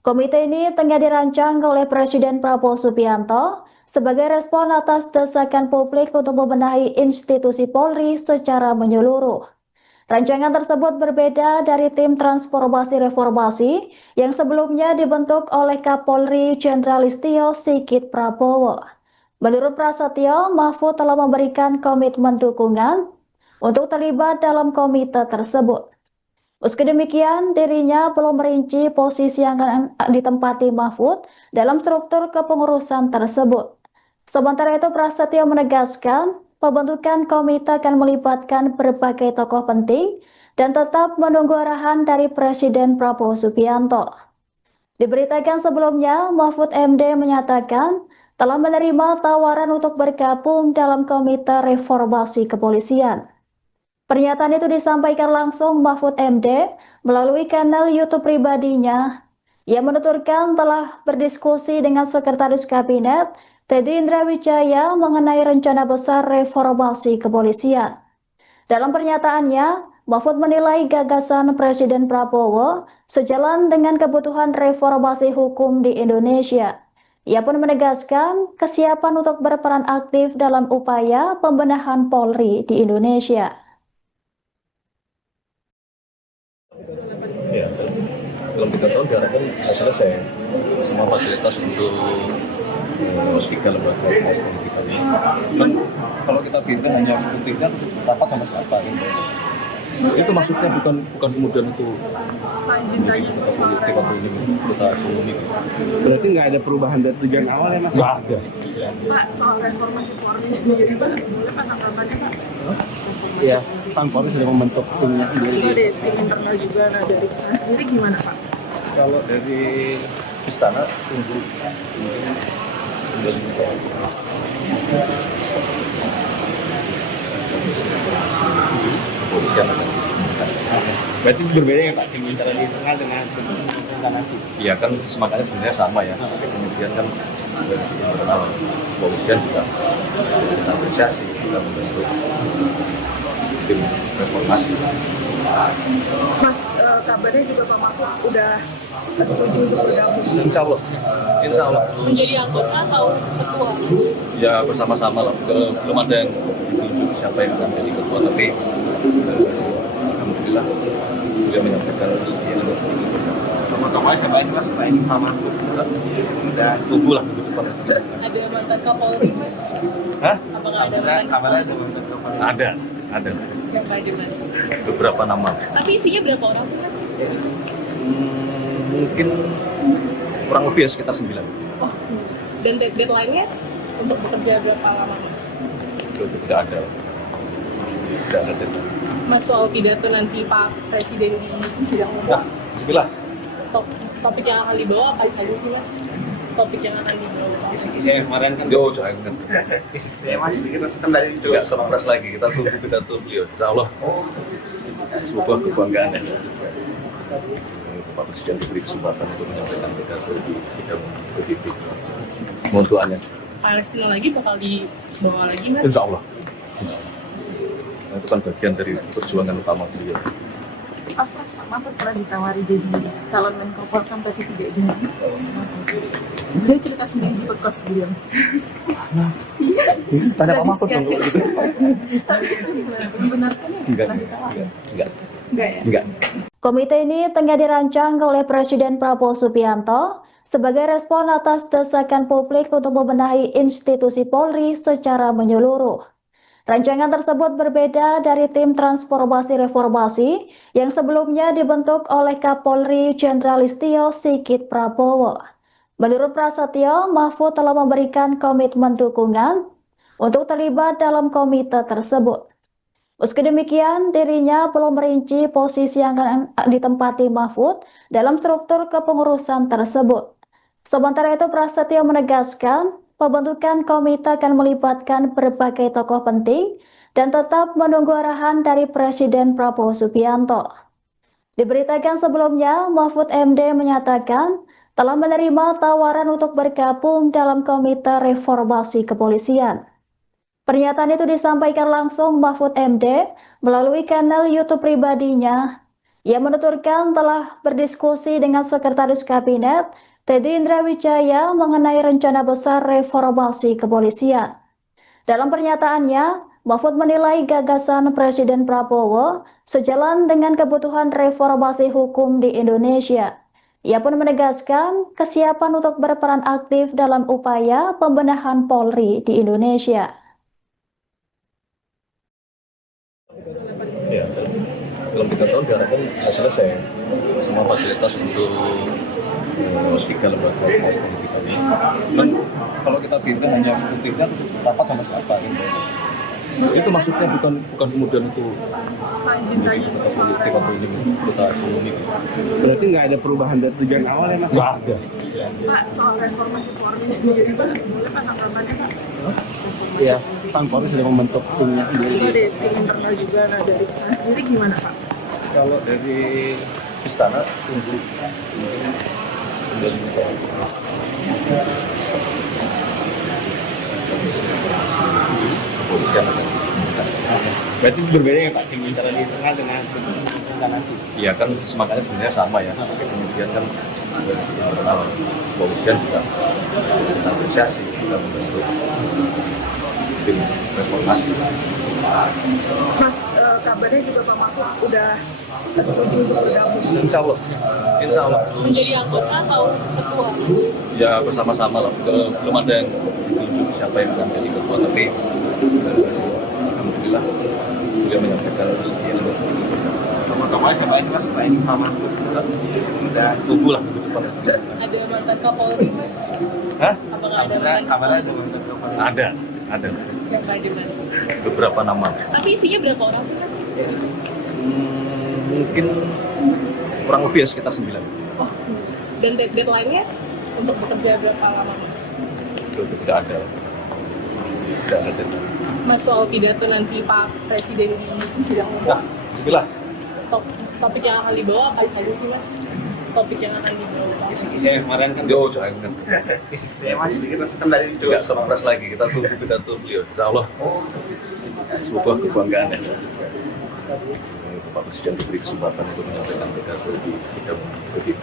Komite ini tengah dirancang oleh Presiden Prabowo Subianto sebagai respon atas desakan publik untuk membenahi institusi Polri secara menyeluruh. Rancangan tersebut berbeda dari tim transformasi reformasi yang sebelumnya dibentuk oleh Kapolri Jenderal Listio Sigit Prabowo. Menurut Prasetyo, Mahfud telah memberikan komitmen dukungan untuk terlibat dalam komite tersebut. Meski demikian, dirinya belum merinci posisi yang akan ditempati Mahfud dalam struktur kepengurusan tersebut. Sementara itu, Prasetyo menegaskan pembentukan komite akan melibatkan berbagai tokoh penting dan tetap menunggu arahan dari Presiden Prabowo Subianto. Diberitakan sebelumnya, Mahfud MD menyatakan telah menerima tawaran untuk bergabung dalam Komite Reformasi Kepolisian. Pernyataan itu disampaikan langsung Mahfud MD melalui kanal YouTube pribadinya. Ia menuturkan telah berdiskusi dengan Sekretaris Kabinet Teddy Indrawijaya mengenai rencana besar reformasi kepolisian. Dalam pernyataannya, Mahfud menilai gagasan Presiden Prabowo sejalan dengan kebutuhan reformasi hukum di Indonesia. Ia pun menegaskan kesiapan untuk berperan aktif dalam upaya pembenahan Polri di Indonesia. Ya, dalam 3 tahun diharapkan bisa selesai semua fasilitas untuk 3 lembaga pengawas pendidikan ini. Dan kalau kita biarkan hanya sepertiga, rapat sama siapa gitu. Itu maksudnya bukan kemudian itu kita politik atau ini kita ekonomi. Berarti nggak ada perubahan dari tujuan awal ya Mas? Nggak ada. Pak, soal reformasi Polri sendiri Pak, boleh Pak tanggapannya Pak? Ya, Pan Polri sudah membentuk timnya sendiri. Ada tim internal juga, nah dari istana sendiri gimana Pak? Kalau dari istana tunggu dari kepolisian akan. Berarti berbeda ya Pak, tim internal dengan tim nanti. Iya kan semangatnya sebenarnya sama ya, tapi kemudian kan dari internal kepolisian juga kita apresiasi kita membentuk tim reformasi. Mas, kabarnya juga Pak Mahfud udah setuju untuk bergabung. Insya Allah, Insya Allah. Menjadi anggota atau ketua? Ya bersama-sama lah. Belum ada yang ditunjuk siapa yang akan jadi ketua, tapi alhamdulillah beliau menyampaikan bersedia untuk Tokoh-tokohnya siapa ini Mas? Pak ini Pak Mahfud sudah tunggu lah minggu depan. Ada mantan Kapolri Mas? Hah? Apakah ada mantan kabarnya Kapolri? Ada. Siapa aja Mas? Beberapa nama. Tapi isinya berapa orang sih Mas? Mungkin kurang lebih ya sekitar 9. Oh, dan deadline-nya untuk bekerja berapa lama Mas? Tidak ada deadline. Mas, soal pidato nanti Pak Presiden di sidang Nah, umum, bismillah. topik yang akan dibawa apa aja sih Mas? Topik yang akan dibawa. Saya kemarin kan Yo, jangan. saya Mas kita kan dari itu. Nggak surprise lagi, kita tunggu pidato beliau. Insya Allah sebuah kebanggaan ya. Pak Presiden diberi kesempatan untuk menyampaikan pidato di sidang PBB. Mohon doanya. Palestina lagi bakal dibawa lagi Mas? Insya Allah. Nah, itu kan bagian dari perjuangan utama beliau. Pak Mahfud pernah ditawari jadi calon Menko Polhukam tapi tidak jadi. Dia cerita sendiri di podcast beliau. Tanya Pak Mahfud dong kalau gitu. Tapi dibenarkan ya? Enggak. Komite ini tengah dirancang oleh Presiden Prabowo Subianto sebagai respon atas desakan publik untuk membenahi institusi Polri secara menyeluruh. Rancangan tersebut berbeda dari tim transformasi reformasi yang sebelumnya dibentuk oleh Kapolri Jenderal Listio Sigit Prabowo. Menurut Prasetyo, Mahfud telah memberikan komitmen dukungan untuk terlibat dalam komite tersebut. Meski demikian, dirinya belum merinci posisi yang akan ditempati Mahfud dalam struktur kepengurusan tersebut. Sementara itu, Prasetyo menegaskan pembentukan komite akan melibatkan berbagai tokoh penting dan tetap menunggu arahan dari Presiden Prabowo Subianto. Diberitakan sebelumnya, Mahfud MD menyatakan telah menerima tawaran untuk bergabung dalam Komite Reformasi Kepolisian. Pernyataan itu disampaikan langsung Mahfud MD melalui kanal YouTube pribadinya. Ia menuturkan telah berdiskusi dengan Sekretaris Kabinet Teddy Indrawijaya mengenai rencana besar reformasi kepolisian. Dalam pernyataannya, Mahfud menilai gagasan Presiden Prabowo sejalan dengan kebutuhan reformasi hukum di Indonesia. Ia pun menegaskan kesiapan untuk berperan aktif dalam upaya pembenahan Polri di Indonesia. Ya, dalam 3 tahun diharapkan bisa selesai semua fasilitas untuk 3 lembaga ormas politik ini. Dan kalau kita pindah hanya eksekutifnya rapat sama siapa gitu. Itu maksudnya bukan kemudian itu kita politik atau ini kita ekonomi. Berarti nggak ada perubahan dari tujuan awal ya Mas? Nggak ada. Pak, soal reformasi Polri sendiri Pak, boleh Pak tanggapannya Pak? Iya, Pan Polri sudah membentuk timnya Itu sendiri. ada tim internal juga, nah dari istana sendiri gimana Pak? Kalau dari istana tunggu kepolisian akan. Berarti berbeda ya Pak, tim internal di internal dengan nanti. Iya kan semangatnya sebenarnya sama ya, tapi kemudian kan dari internal kepolisian juga kita apresiasi kita membentuk tim reformasi. Mas, kabarnya juga Pak Mahfud udah setuju untuk bergabung. Insya Allah, insya Allah. Menjadi anggota atau ketua? Ya bersama-sama lah. Belum ada yang ditunjuk siapa yang akan jadi ketua, tapi alhamdulillah dia menyampaikan kesediaan untuk Tokoh-tokohnya siapa aja Mas? Selain Pak Mahfud, sudah tunggu lah minggu depan. Ada mantan Kapolri, Mas? Hah? Apakah ada mantan kabarnya ada Kapolri? mantan Kapolri. Ada Siapa aja, Mas? beberapa nama. Tapi isinya berapa orang sih, Mas? Mungkin kurang lebih ya sekitar 9. Oh, dan deadline-nya untuk bekerja berapa lama, Mas? Itu tidak ada deadline. Mas, soal pidato nanti Pak Presiden di sidang umum, Nah, bismillah. topik yang akan dibawa apa saja sih, Mas? Topik yang akan dibawa. Ya kemarin kan Yo, jangan. saya Mas sedikit Mas kan dari itu. Tidak surprise lagi, kita tunggu pidato beliau. Insya Allah sebuah kebanggaan ya. Pak Presiden diberi kesempatan untuk menyampaikan pidato di sidang PBB.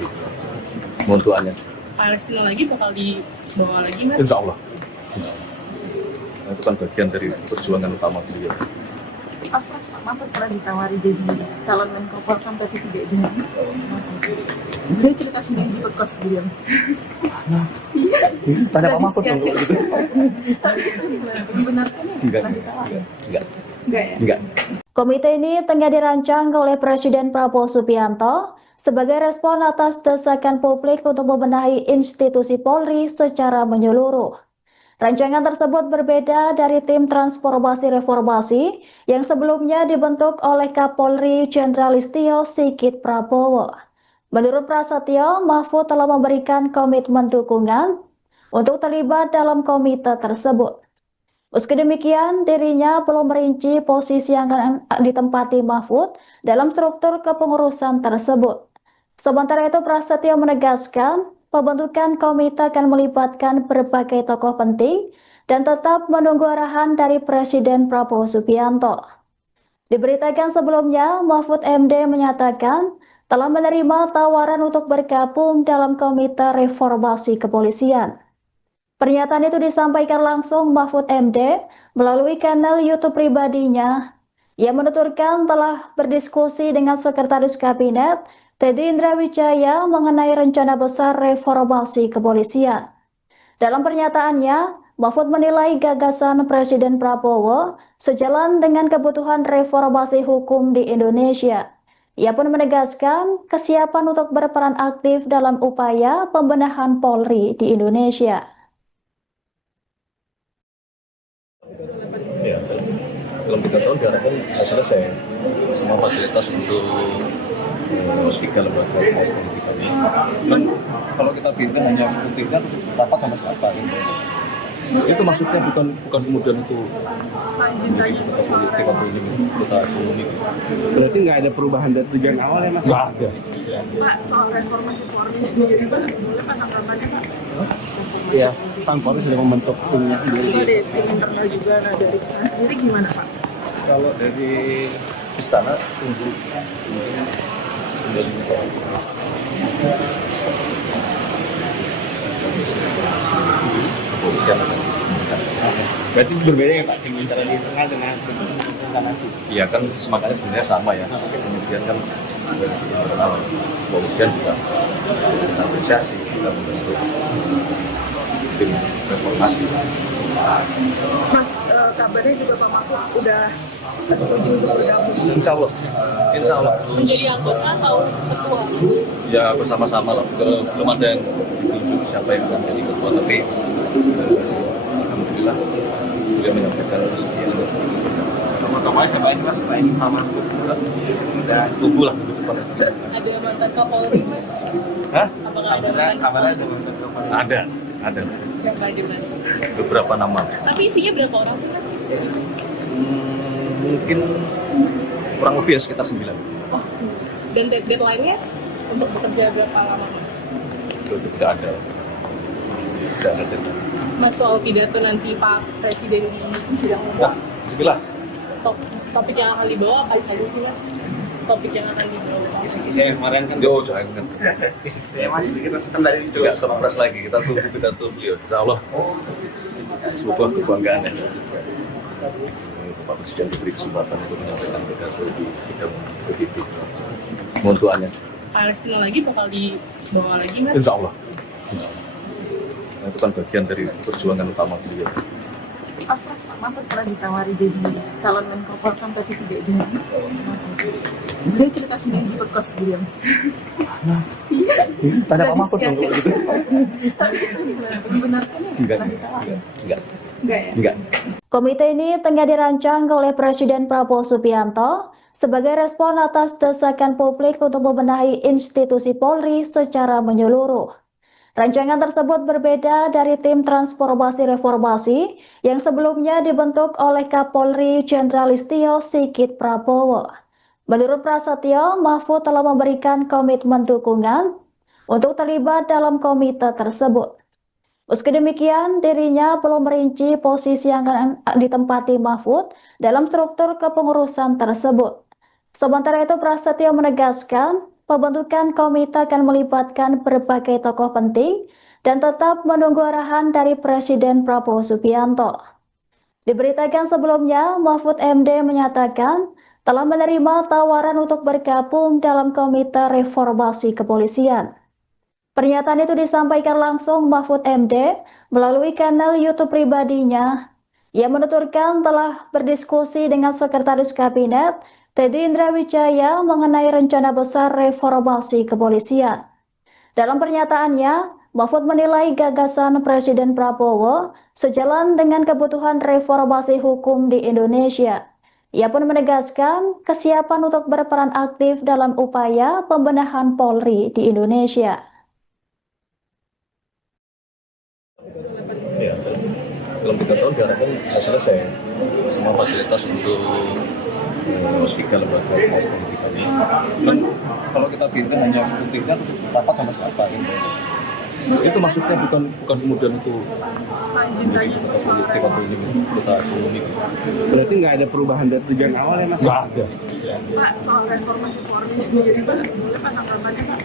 Mohon doanya. Palestina lagi bakal dibawa lagi, Mas? Insya Allah. Nah, itu kan bagian dari perjuangan utama beliau. Pas Pak Mahfud pernah ditawari jadi calon Menko Polhukam tapi tidak jadi. Beliau cerita sendiri di podcast beliau. Tanya Pak Mahfud dong kalau gitu. Tapi dibenarkan Enggak. pernah ditawari. Enggak. Enggak ya? Enggak. Komite ini tengah dirancang oleh Presiden Prabowo Subianto sebagai respon atas desakan publik untuk membenahi institusi Polri secara menyeluruh. Rancangan tersebut berbeda dari tim transformasi reformasi yang sebelumnya dibentuk oleh Kapolri Jenderal Listio Sigit Prabowo. Menurut Prasetyo, Mahfud telah memberikan komitmen dukungan untuk terlibat dalam komite tersebut. Meski demikian, dirinya belum merinci posisi yang akan ditempati Mahfud dalam struktur kepengurusan tersebut. Sementara itu, Prasetyo menegaskan pembentukan komite akan melibatkan berbagai tokoh penting dan tetap menunggu arahan dari Presiden Prabowo Subianto. Diberitakan sebelumnya, Mahfud MD menyatakan telah menerima tawaran untuk bergabung dalam komite reformasi kepolisian. Pernyataan itu disampaikan langsung Mahfud MD melalui kanal YouTube pribadinya. Ia menuturkan telah berdiskusi dengan Sekretaris Kabinet Teddy Indrawijaya mengenai rencana besar reformasi kepolisian. Dalam pernyataannya, Mahfud menilai gagasan Presiden Prabowo sejalan dengan kebutuhan reformasi hukum di Indonesia. Ia pun menegaskan kesiapan untuk berperan aktif dalam upaya pembenahan Polri di Indonesia. Ya, dalam 3 tahun diharapkan bisa selesai semua fasilitas untuk 3 lembaga ormas politik ini. Dan kalau kita pindah hanya eksekutifnya rapat sama siapa gitu. Itu maksudnya bukan kemudian itu kita politik atau ini kita ekonomi. Berarti nggak ada perubahan dari tujuan awal ya Mas? Nggak ada. Pak, soal reformasi Polri sendiri Pak, boleh Pak tanggapannya Pak? Iya, Pan Polri sudah membentuk timnya Itu sendiri. ada tim internal juga, nah dari istana sendiri gimana Pak? Kalau dari istana tunggu tinggal 5 orang. Kepolisian akan Berarti berbeda ya Pak, tim internal di internal dengan tim instansi. iya kan semangatnya sebenarnya sama ya, kemudian kan internal kepolisian juga kita apresiasi, kita membentuk tim reformasi. Mas, kabarnya juga Pak Mahfud udah setuju untuk bergabung. Insya Allah, insya Allah. Menjadi anggota atau ketua? Ya bersama-sama lah. Belum ada yang ditunjuk siapa yang akan jadi ketua, tapi alhamdulillah beliau menyampaikan kesediaan. Tokoh-tokohnya siapa ini Mas? Selain Pak Mahfud, sudah Tunggu lah minggu depan. Ada mantan Kapolri, Mas? Hah? Apakah ada mantan kabarnya Kapolri? dengan tokoh. Ada Siapa aja, Mas? beberapa nama. Tapi isinya berapa orang sih, Mas? Mungkin kurang lebih ya sekitar 9. Oh, dan deadline-nya untuk bekerja berapa lama, Mas? Itu tidak ada. Tidak ada. Mas, soal pidato nanti Pak Presiden sedang Nah, bismillah. topik yang akan dibawa apa saja sih, Mas? Topik yang akan dibawa. Kisi-kisi kemarin kan Yo, jangan. kisi-kisi Mas sedikit kan dari itu. Tidak surprise lagi. Kita tunggu pidato beliau. Insya Allah. Sebuah kebanggaan ya. Pak Presiden diberi kesempatan untuk menyampaikan pidato di sidang begitu. Mohon Palestina lagi bakal dibawa lagi, Mas? Insya Allah. Nah, itu kan bagian dari perjuangan utama beliau. Mas Mahfud pernah ditawari jadi calon Menko Polhukam tapi tidak jadi. Beliau cerita sendiri di podcast beliau. Tanya Pak Mahfud dong kalau gitu. Tapi dibenarkannya Enggak. pernah ditawari? Enggak. Enggak ya? Enggak. Komite ini tengah dirancang oleh Presiden Prabowo Subianto sebagai respon atas desakan publik untuk membenahi institusi Polri secara menyeluruh. Rancangan tersebut berbeda dari tim transformasi reformasi yang sebelumnya dibentuk oleh Kapolri Jenderal Listio Sigit Prabowo. Menurut Prasetyo, Mahfud telah memberikan komitmen dukungan untuk terlibat dalam komite tersebut. Meski demikian, dirinya belum merinci posisi yang akan ditempati Mahfud dalam struktur kepengurusan tersebut. Sementara itu, Prasetyo menegaskan pembentukan komite akan melibatkan berbagai tokoh penting dan tetap menunggu arahan dari Presiden Prabowo Subianto. Diberitakan sebelumnya, Mahfud MD menyatakan telah menerima tawaran untuk bergabung dalam komite reformasi kepolisian. Pernyataan itu disampaikan langsung Mahfud MD melalui kanal YouTube pribadinya. Ia menuturkan telah berdiskusi dengan Sekretaris Kabinet Teddy Indrawijaya mengenai rencana besar reformasi kepolisian. Dalam pernyataannya, Mahfud menilai gagasan Presiden Prabowo sejalan dengan kebutuhan reformasi hukum di Indonesia. Ia pun menegaskan kesiapan untuk berperan aktif dalam upaya pembenahan Polri di Indonesia. Ya, dalam 3 tahun diharapkan bisa selesai semua fasilitas untuk 3 lembaga ormas pendidikan ini. Kan kalau kita bikin hanya eksekutifnya terus rapat sama siapa gitu. Itu maksudnya bukan kemudian itu menjadi kita politik atau ini kita ekonomi. Berarti nggak ada perubahan dari tujuan awal ya Mas? Nggak ada. Pak, soal reformasi Polri sendiri Pak, boleh Pak tanggapannya Pak?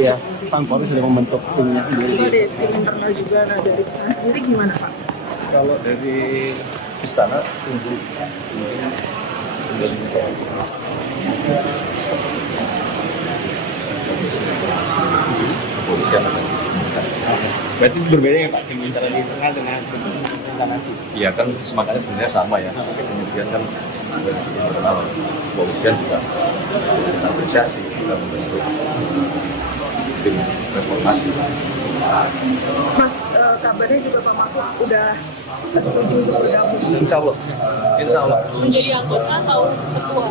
Ya, Pak Polri sudah membentuk timnya Itu sendiri. ada tim internal juga, nah dari istana sendiri gimana Pak? Kalau dari istana tunggu tinggal 5 orang. Kepolisian akan Berarti berbeda ya Pak, tim internal di internal dengan tim instansi. iya kan semangatnya sebenarnya sama ya, kemudian kan internal kepolisian juga kita apresiasi, kita membentuk tim reformasi. Mas, kabarnya juga Pak Mahfud udah setuju untuk bergabung. Insya Allah, insya Allah. Menjadi anggota atau ketua?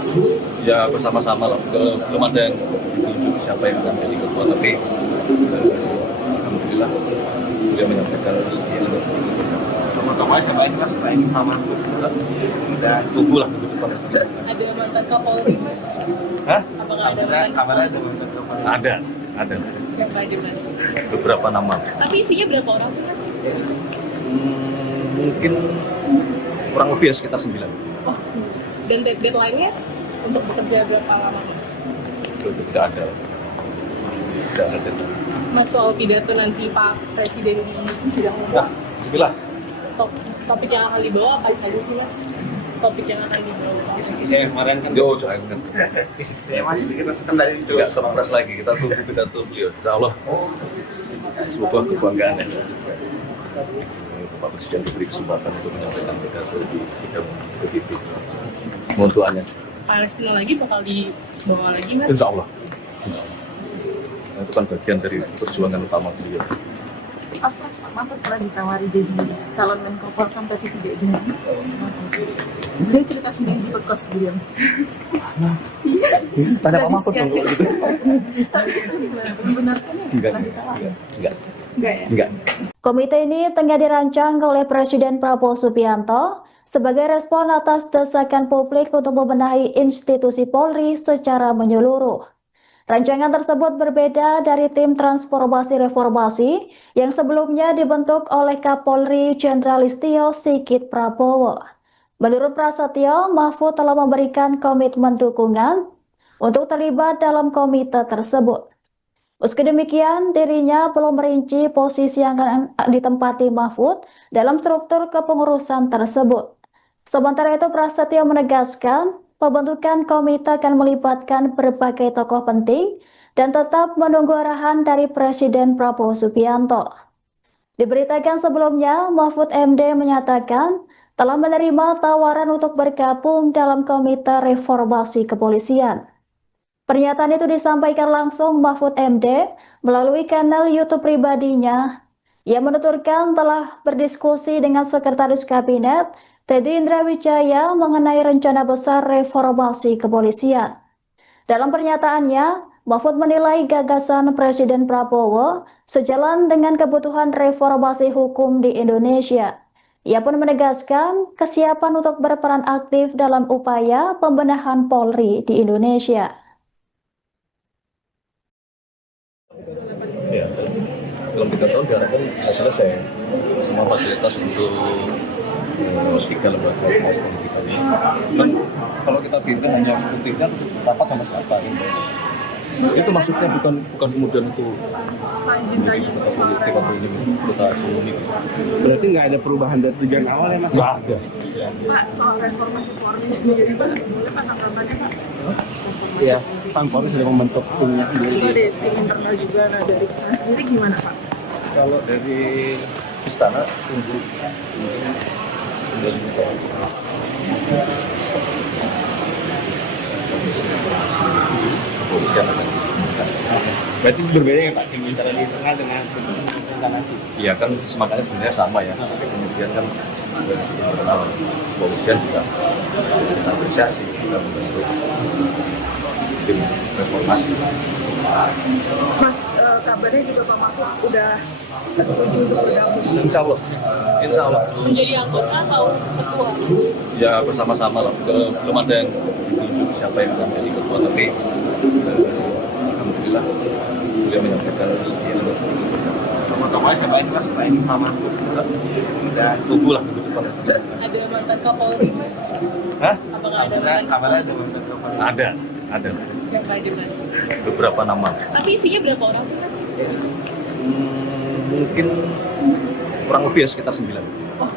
Ya bersama-sama lah. Belum ada yang ditunjuk siapa yang akan jadi ketua, tapi alhamdulillah beliau menyampaikan kesediaan. Tokoh-tokohnya siapa ini Mas? Selain Pak Mahfud, sudah. Tunggu lah minggu depan. Ada mantan Kapolri, Mas? Hah? Apakah ada mantan Kabarnya Kapolri? dengan tokoh. Ada Siapa aja, Mas? beberapa nama. Tapi isinya berapa orang sih, Mas? Mungkin kurang lebih ya sekitar 9. Oh, dan deadline-nya untuk bekerja berapa lama, Mas? Tidak ada. Tidak ada. Mas, soal pidato nanti Pak Presiden di sidang Nah, umum, bismillah. topik yang akan dibawa apa saja sih Mas? Topik yang akan dibawa. Saya kemarin kan Yo, jangan. saya masih sedikit masukan dari itu. Nggak surprise lagi, kita tunggu pidato beliau. Insya Allah sebuah kebanggaan ya. Pak Presiden diberi kesempatan untuk menyampaikan pidato di sidang PBB. Mohon doanya. Palestina lagi bakal dibawa lagi Mas? Insya Allah. Insya Allah. Nah, itu kan bagian dari perjuangan utama beliau. Pak Mahfud pernah ditawari jadi calon Menko Polhukam tapi tidak jadi. Beliau cerita sendiri di podcast beliau. Tanya Pak Mahfud dong kalau gitu. Tapi gimana? Benarkah Enggak. pernah ditawari? Enggak. Enggak ya? Enggak. Komite ini tengah dirancang oleh Presiden Prabowo Subianto sebagai respon atas desakan publik untuk membenahi institusi Polri secara menyeluruh. Rancangan tersebut berbeda dari tim transformasi reformasi yang sebelumnya dibentuk oleh Kapolri Jenderal Listio Sigit Prabowo. Menurut Prasetyo, Mahfud telah memberikan komitmen dukungan untuk terlibat dalam komite tersebut. Meski demikian, dirinya belum merinci posisi yang akan ditempati Mahfud dalam struktur kepengurusan tersebut. Sementara itu, Prasetyo menegaskan pembentukan komite akan melibatkan berbagai tokoh penting dan tetap menunggu arahan dari Presiden Prabowo Subianto. Diberitakan sebelumnya, Mahfud MD menyatakan telah menerima tawaran untuk bergabung dalam Komite Reformasi Kepolisian. Pernyataan itu disampaikan langsung Mahfud MD melalui kanal YouTube pribadinya. Ia menuturkan telah berdiskusi dengan Sekretaris Kabinet Teddy Indrawijaya mengenai rencana besar reformasi kepolisian. Dalam pernyataannya, Mahfud menilai gagasan Presiden Prabowo sejalan dengan kebutuhan reformasi hukum di Indonesia. Ia pun menegaskan kesiapan untuk berperan aktif dalam upaya pembenahan Polri di Indonesia. Ya, dalam 3 tahun diharapkan bisa selesai semua fasilitas untuk 3 lembaga ormas politik ini. Kan kalau kita pimpin hanya eksekutifnya rapat sama siapa gitu. Itu maksudnya bukan kemudian itu politik atau ini kota ekonomi. Berarti nggak ada perubahan dari tujuan awal ya Mas? Nggak ada. Pak, soal reformasi Polri sendiri Pak, boleh Pak tanggapannya Pak? Ya, Pan Polri sudah membentuk timnya Itu sendiri. ada tim internal juga, nah dari istana sendiri gimana Pak? Kalau dari istana tunggu kepolisian akan diumumkan. Berarti berbeda ya Pak, tim internal di internal dengan tim instansi. Iya kan semangatnya sebenarnya sama ya, tapi kemudian kan internal kepolisian juga kita apresiasi kita membentuk tim reformasi. Mas, kabarnya juga Pak Mahfud udah setuju untuk bergabung. Insya Allah, Insya Allah. Menjadi anggota atau ketua? Ya bersama-sama lah. Belum ada yang ditunjuk siapa yang akan jadi ketua, tapi alhamdulillah beliau menyampaikan kesediaan. Tokoh-tokohnya siapa ini Mas? Selain Pak Mahfud, sudah Tunggu lah minggu depan. Ada mantan Kapolri Mas? Hah? Apakah ada mantan kabarnya ada Kapolri? mantan Kapolri. Ada Siapa aja Mas? beberapa nama. Tapi isinya berapa orang sih Mas? Mungkin kurang lebih ya sekitar 9. Oh,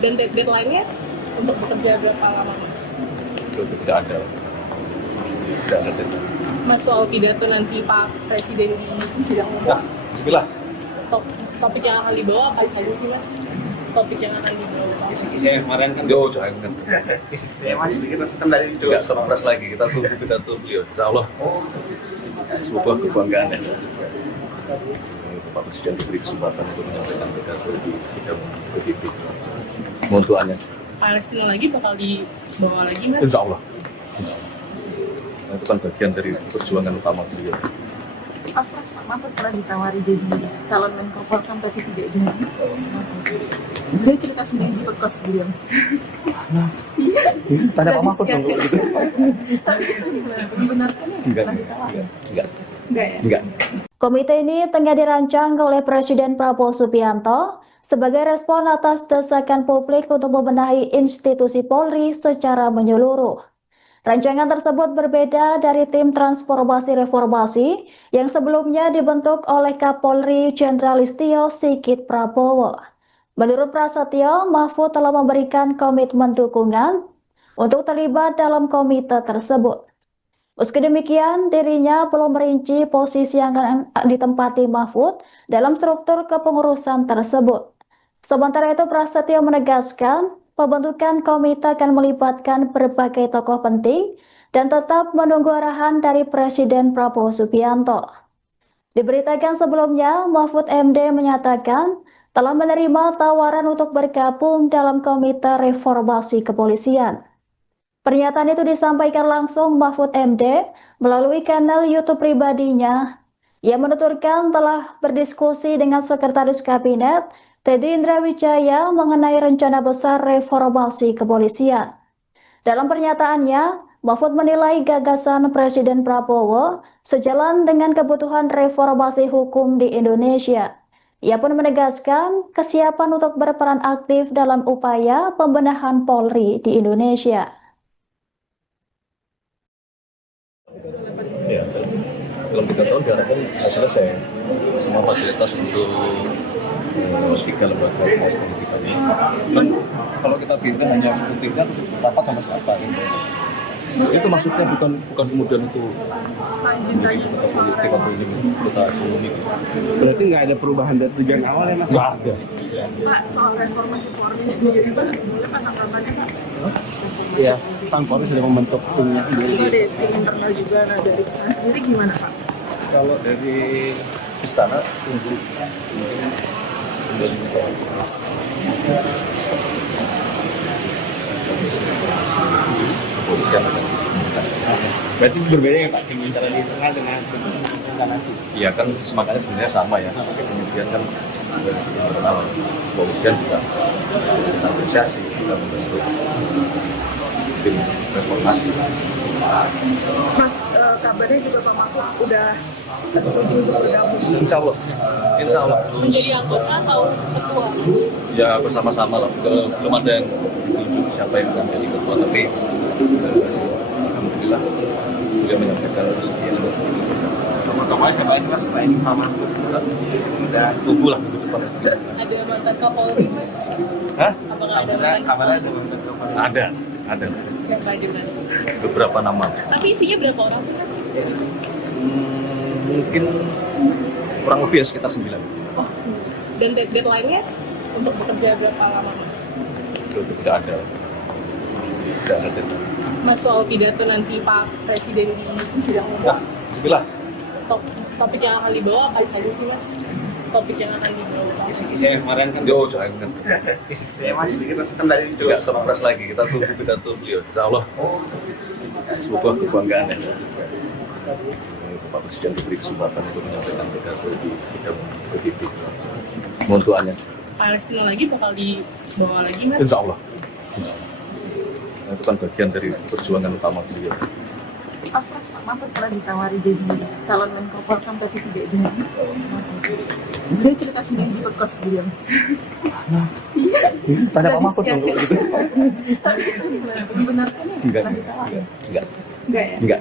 dan deadline-nya untuk bekerja berapa lama Mas? Itu tidak ada. Tidak ada deadline. Mas, soal pidato nanti Pak Presiden di sidang Nah, umum, bismillah. topik yang akan dibawa apa saja sih Mas? Topik yang akan dibawa. Saya kemarin kan Yo, jangan. saya masih sedikit masukan dari itu. Nggak surprise lagi, kita tunggu pidato beliau. Insya Allah sebuah kebanggaan ya. Pak Presiden diberi kesempatan untuk menyampaikan pidato di sidang PBB. Mohon doanya. Palestina lagi bakal dibawa lagi Mas? Insya Allah. Insya Allah. Nah, itu kan bagian dari perjuangan utama beliau. Pak Mahfud pernah ditawari jadi calon Menko Polhukam tapi tidak jadi. Beliau cerita sendiri di podcast beliau. Tanya Pak Mahfud dong kalau gitu. Tapi gimana? Benarkah Enggak. pernah ditawari? Enggak. Enggak ya? Enggak. Komite ini tengah dirancang oleh Presiden Prabowo Subianto sebagai respon atas desakan publik untuk membenahi institusi Polri secara menyeluruh. Rancangan tersebut berbeda dari tim transformasi reformasi yang sebelumnya dibentuk oleh Kapolri Jenderal Listio Sigit Prabowo. Menurut Prasetyo, Mahfud telah memberikan komitmen dukungan untuk terlibat dalam komite tersebut. Meski demikian, dirinya belum merinci posisi yang akan ditempati Mahfud dalam struktur kepengurusan tersebut. Sementara itu, Prasetyo menegaskan pembentukan komite akan melibatkan berbagai tokoh penting dan tetap menunggu arahan dari Presiden Prabowo Subianto. Diberitakan sebelumnya, Mahfud MD menyatakan telah menerima tawaran untuk bergabung dalam Komite Reformasi Kepolisian. Pernyataan itu disampaikan langsung Mahfud MD melalui kanal YouTube pribadinya. Ia menuturkan telah berdiskusi dengan Sekretaris Kabinet Teddy Indrawijaya mengenai rencana besar reformasi kepolisian. Dalam pernyataannya, Mahfud menilai gagasan Presiden Prabowo sejalan dengan kebutuhan reformasi hukum di Indonesia. Ia pun menegaskan kesiapan untuk berperan aktif dalam upaya pembenahan Polri di Indonesia. Ya, dalam 3 tahun diharapkan bisa selesai semua fasilitas untuk 3 lembaga ormas politik ini. Dan kalau kita bikin hanya eksekutifnya, rapat sama siapa gitu. Itu maksudnya bukan kemudian itu politik atau ini kita ekonomi. Berarti nggak ada perubahan dari tujuan awal ya Mas? Nggak ada. Pak, soal reformasi Polri sendiri, Pak, boleh Pak tanggapannya Pak? Ya, Pan Polri sudah membentuk timnya sendiri. Itu dari tim internal juga, nah dari istana sendiri gimana Pak? Kalau dari istana tunggu mungkin kembali ke kepolisian akan Berarti berbeda ya Pak, tim internal di internal dengan tim nanti. iya kan semangatnya sebenarnya sama ya, tapi kemudian kan internal kepolisian juga kita apresiasi kita membentuk tim reformasi. Mas, kabarnya juga Pak Mahfud udah setuju untuk bergabung. Insya Allah, insya Allah. Menjadi anggota atau ketua? Ya bersama-sama lah. Belum ada yang ditunjuk siapa yang akan jadi ketua, tapi alhamdulillah beliau menyampaikan bersedia untuk Tokoh-tokohnya siapa aja Mas? Selain Pak Mahfud sudah tunggu lah minggu depan. Ada mantan Kapolri, Mas? Hah? Apakah ada mantan kabarnya Kapolri? dengan tokoh Ada Siapa aja, Mas? beberapa nama. Tapi isinya berapa orang sih, Mas? Mungkin kurang lebih ya sekitar 9. Oh, dan deadline-nya untuk bekerja berapa lama, Mas? Itu tidak ada deadline. Mas, soal pidato nanti Pak Presiden di sidang Nah, umum, bismillah. topik yang akan dibawa apa saja sih, Mas? Topik yang akan dibawa. Ya, kemarin kan Yo, jangan. saya Mas sedikit Mas kan tadi juga Tidak surprise lagi, kita tunggu pidato beliau. Insya Allah sebuah kebanggaan ya. Pak Presiden diberi kesempatan untuk menyampaikan pidato di sidang PBB. Mohon doanya. Palestina lagi bakal dibawa lagi, Mas? Insya Allah. Nah, itu kan bagian dari perjuangan utama beliau. Pas Pak Mahfud pernah ditawari jadi calon Menko Polhukam tapi tidak jadi. Beliau cerita sendiri di podcast beliau. Tanya Pak Mahfud dong kalau gitu. Tapi gimana? Dibenarkan ya? Enggak, Pernah ditawari? enggak, Enggak ya? enggak.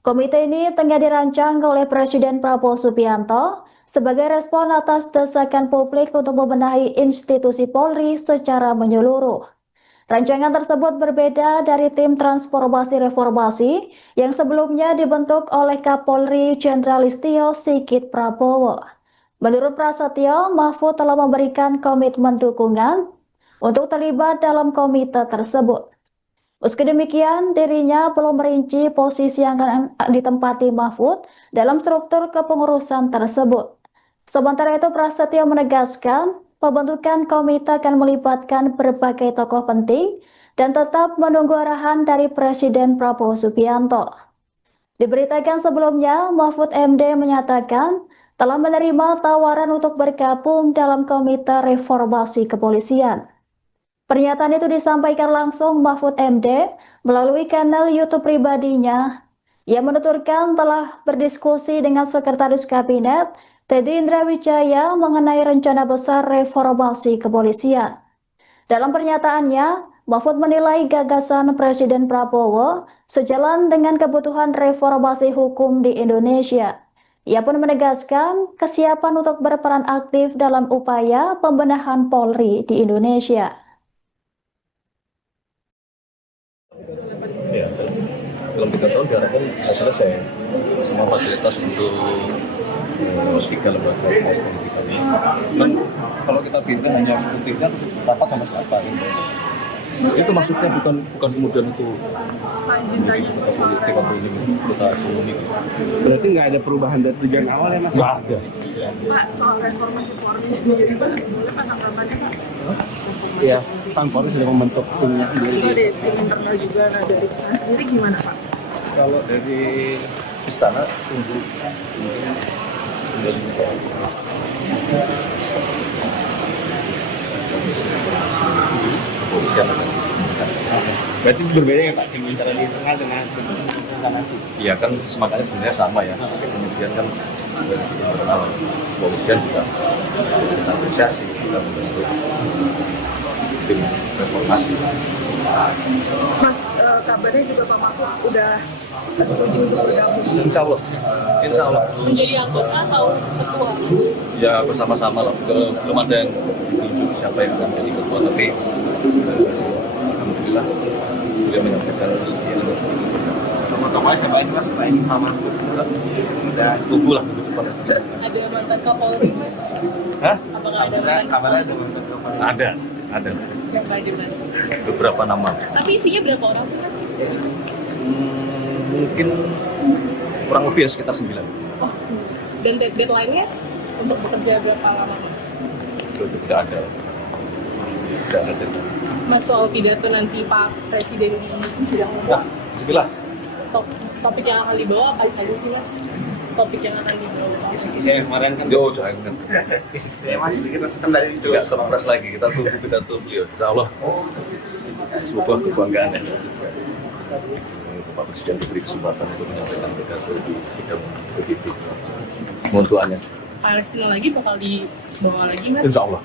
Komite ini tengah dirancang oleh Presiden Prabowo Subianto sebagai respon atas desakan publik untuk membenahi institusi Polri secara menyeluruh. Rancangan tersebut berbeda dari tim transformasi reformasi yang sebelumnya dibentuk oleh Kapolri Jenderal Listio Sigit Prabowo. Menurut Prasetyo, Mahfud telah memberikan komitmen dukungan untuk terlibat dalam komite tersebut. Meski demikian, dirinya belum merinci posisi yang akan ditempati Mahfud dalam struktur kepengurusan tersebut. Sementara itu, Prasetyo menegaskan pembentukan komite akan melibatkan berbagai tokoh penting dan tetap menunggu arahan dari Presiden Prabowo Subianto. Diberitakan sebelumnya, Mahfud MD menyatakan telah menerima tawaran untuk bergabung dalam Komite Reformasi Kepolisian. Pernyataan itu disampaikan langsung Mahfud MD melalui kanal YouTube pribadinya. Ia menuturkan telah berdiskusi dengan Sekretaris Kabinet Teddy Indrawijaya mengenai rencana besar reformasi kepolisian. Dalam pernyataannya, Mahfud menilai gagasan Presiden Prabowo sejalan dengan kebutuhan reformasi hukum di Indonesia. Ia pun menegaskan kesiapan untuk berperan aktif dalam upaya pembenahan Polri di Indonesia. Ya, dalam 3 tahun diharapkan bisa selesai semua fasilitas untuk 3 lembaga ormas pendidikan ini. Dan kalau kita pindah hanya eksekutifnya terus rapat sama siapa gitu. Itu maksudnya bukan kemudian itu politik atau ini kita ekonomi. Berarti nggak ada perubahan dari tujuan awal ya Mas? Nggak ada. Pak, soal reformasi Polri sendiri Pak, boleh Pak tanggapannya Pak? Iya, Kang Polri sudah membentuk timnya Itu sendiri. ada tim internal juga, nah dari istana sendiri gimana Pak? Kalau dari istana tunggu kepolisian akan. Berarti berbeda ya Pak, tim internal di internal dengan tim internal nanti. Iya kan semangatnya sebenarnya sama ya. Kemudian kan dari internal kepolisian juga kita apresiasi kita membentuk tim reformasi. Mas, kabarnya juga Pak Mahfud udah setuju untuk bergabung. Insya Allah. Insya Allah. Menjadi anggota atau ketua? Ya bersama-sama lah. Belum ada yang ditunjuk siapa yang akan jadi ketua, tapi alhamdulillah beliau menyampaikan kesediaan. Tokoh-tokohnya siapa aja Mas? Selain Pak Mahfud, sudah Tunggu lah tunggu cepat. Ada mantan Kapolri, Mas? Hah? Apakah ada mantan kabarnya ada Kapolri? bentuk Kapolri. Ada Siapa aja, Mas? beberapa nama. Tapi isinya berapa orang sih, Mas? Mungkin kurang lebih ya sekitar 9. Oh, dan deadline-nya untuk bekerja berapa lama, Mas? Itu tidak ada deadline. Mas, soal pidato nanti Pak Presiden di sidang Nah, bismillah. topik yang akan dibawa apa saja sih, Mas? Topik yang akan dibawa. Saya kemarin kan Yo, jangan. saya Mas sedikit Mas kan dari itu. Tidak surprise lagi, kita tunggu pidato beliau. Insya Allah sebuah kebanggaan ya. Pak Presiden diberi kesempatan untuk menyampaikan pidato di sidang begitu. Mohon doanya. Palestina lagi bakal dibawa lagi, Mas? Insya Allah.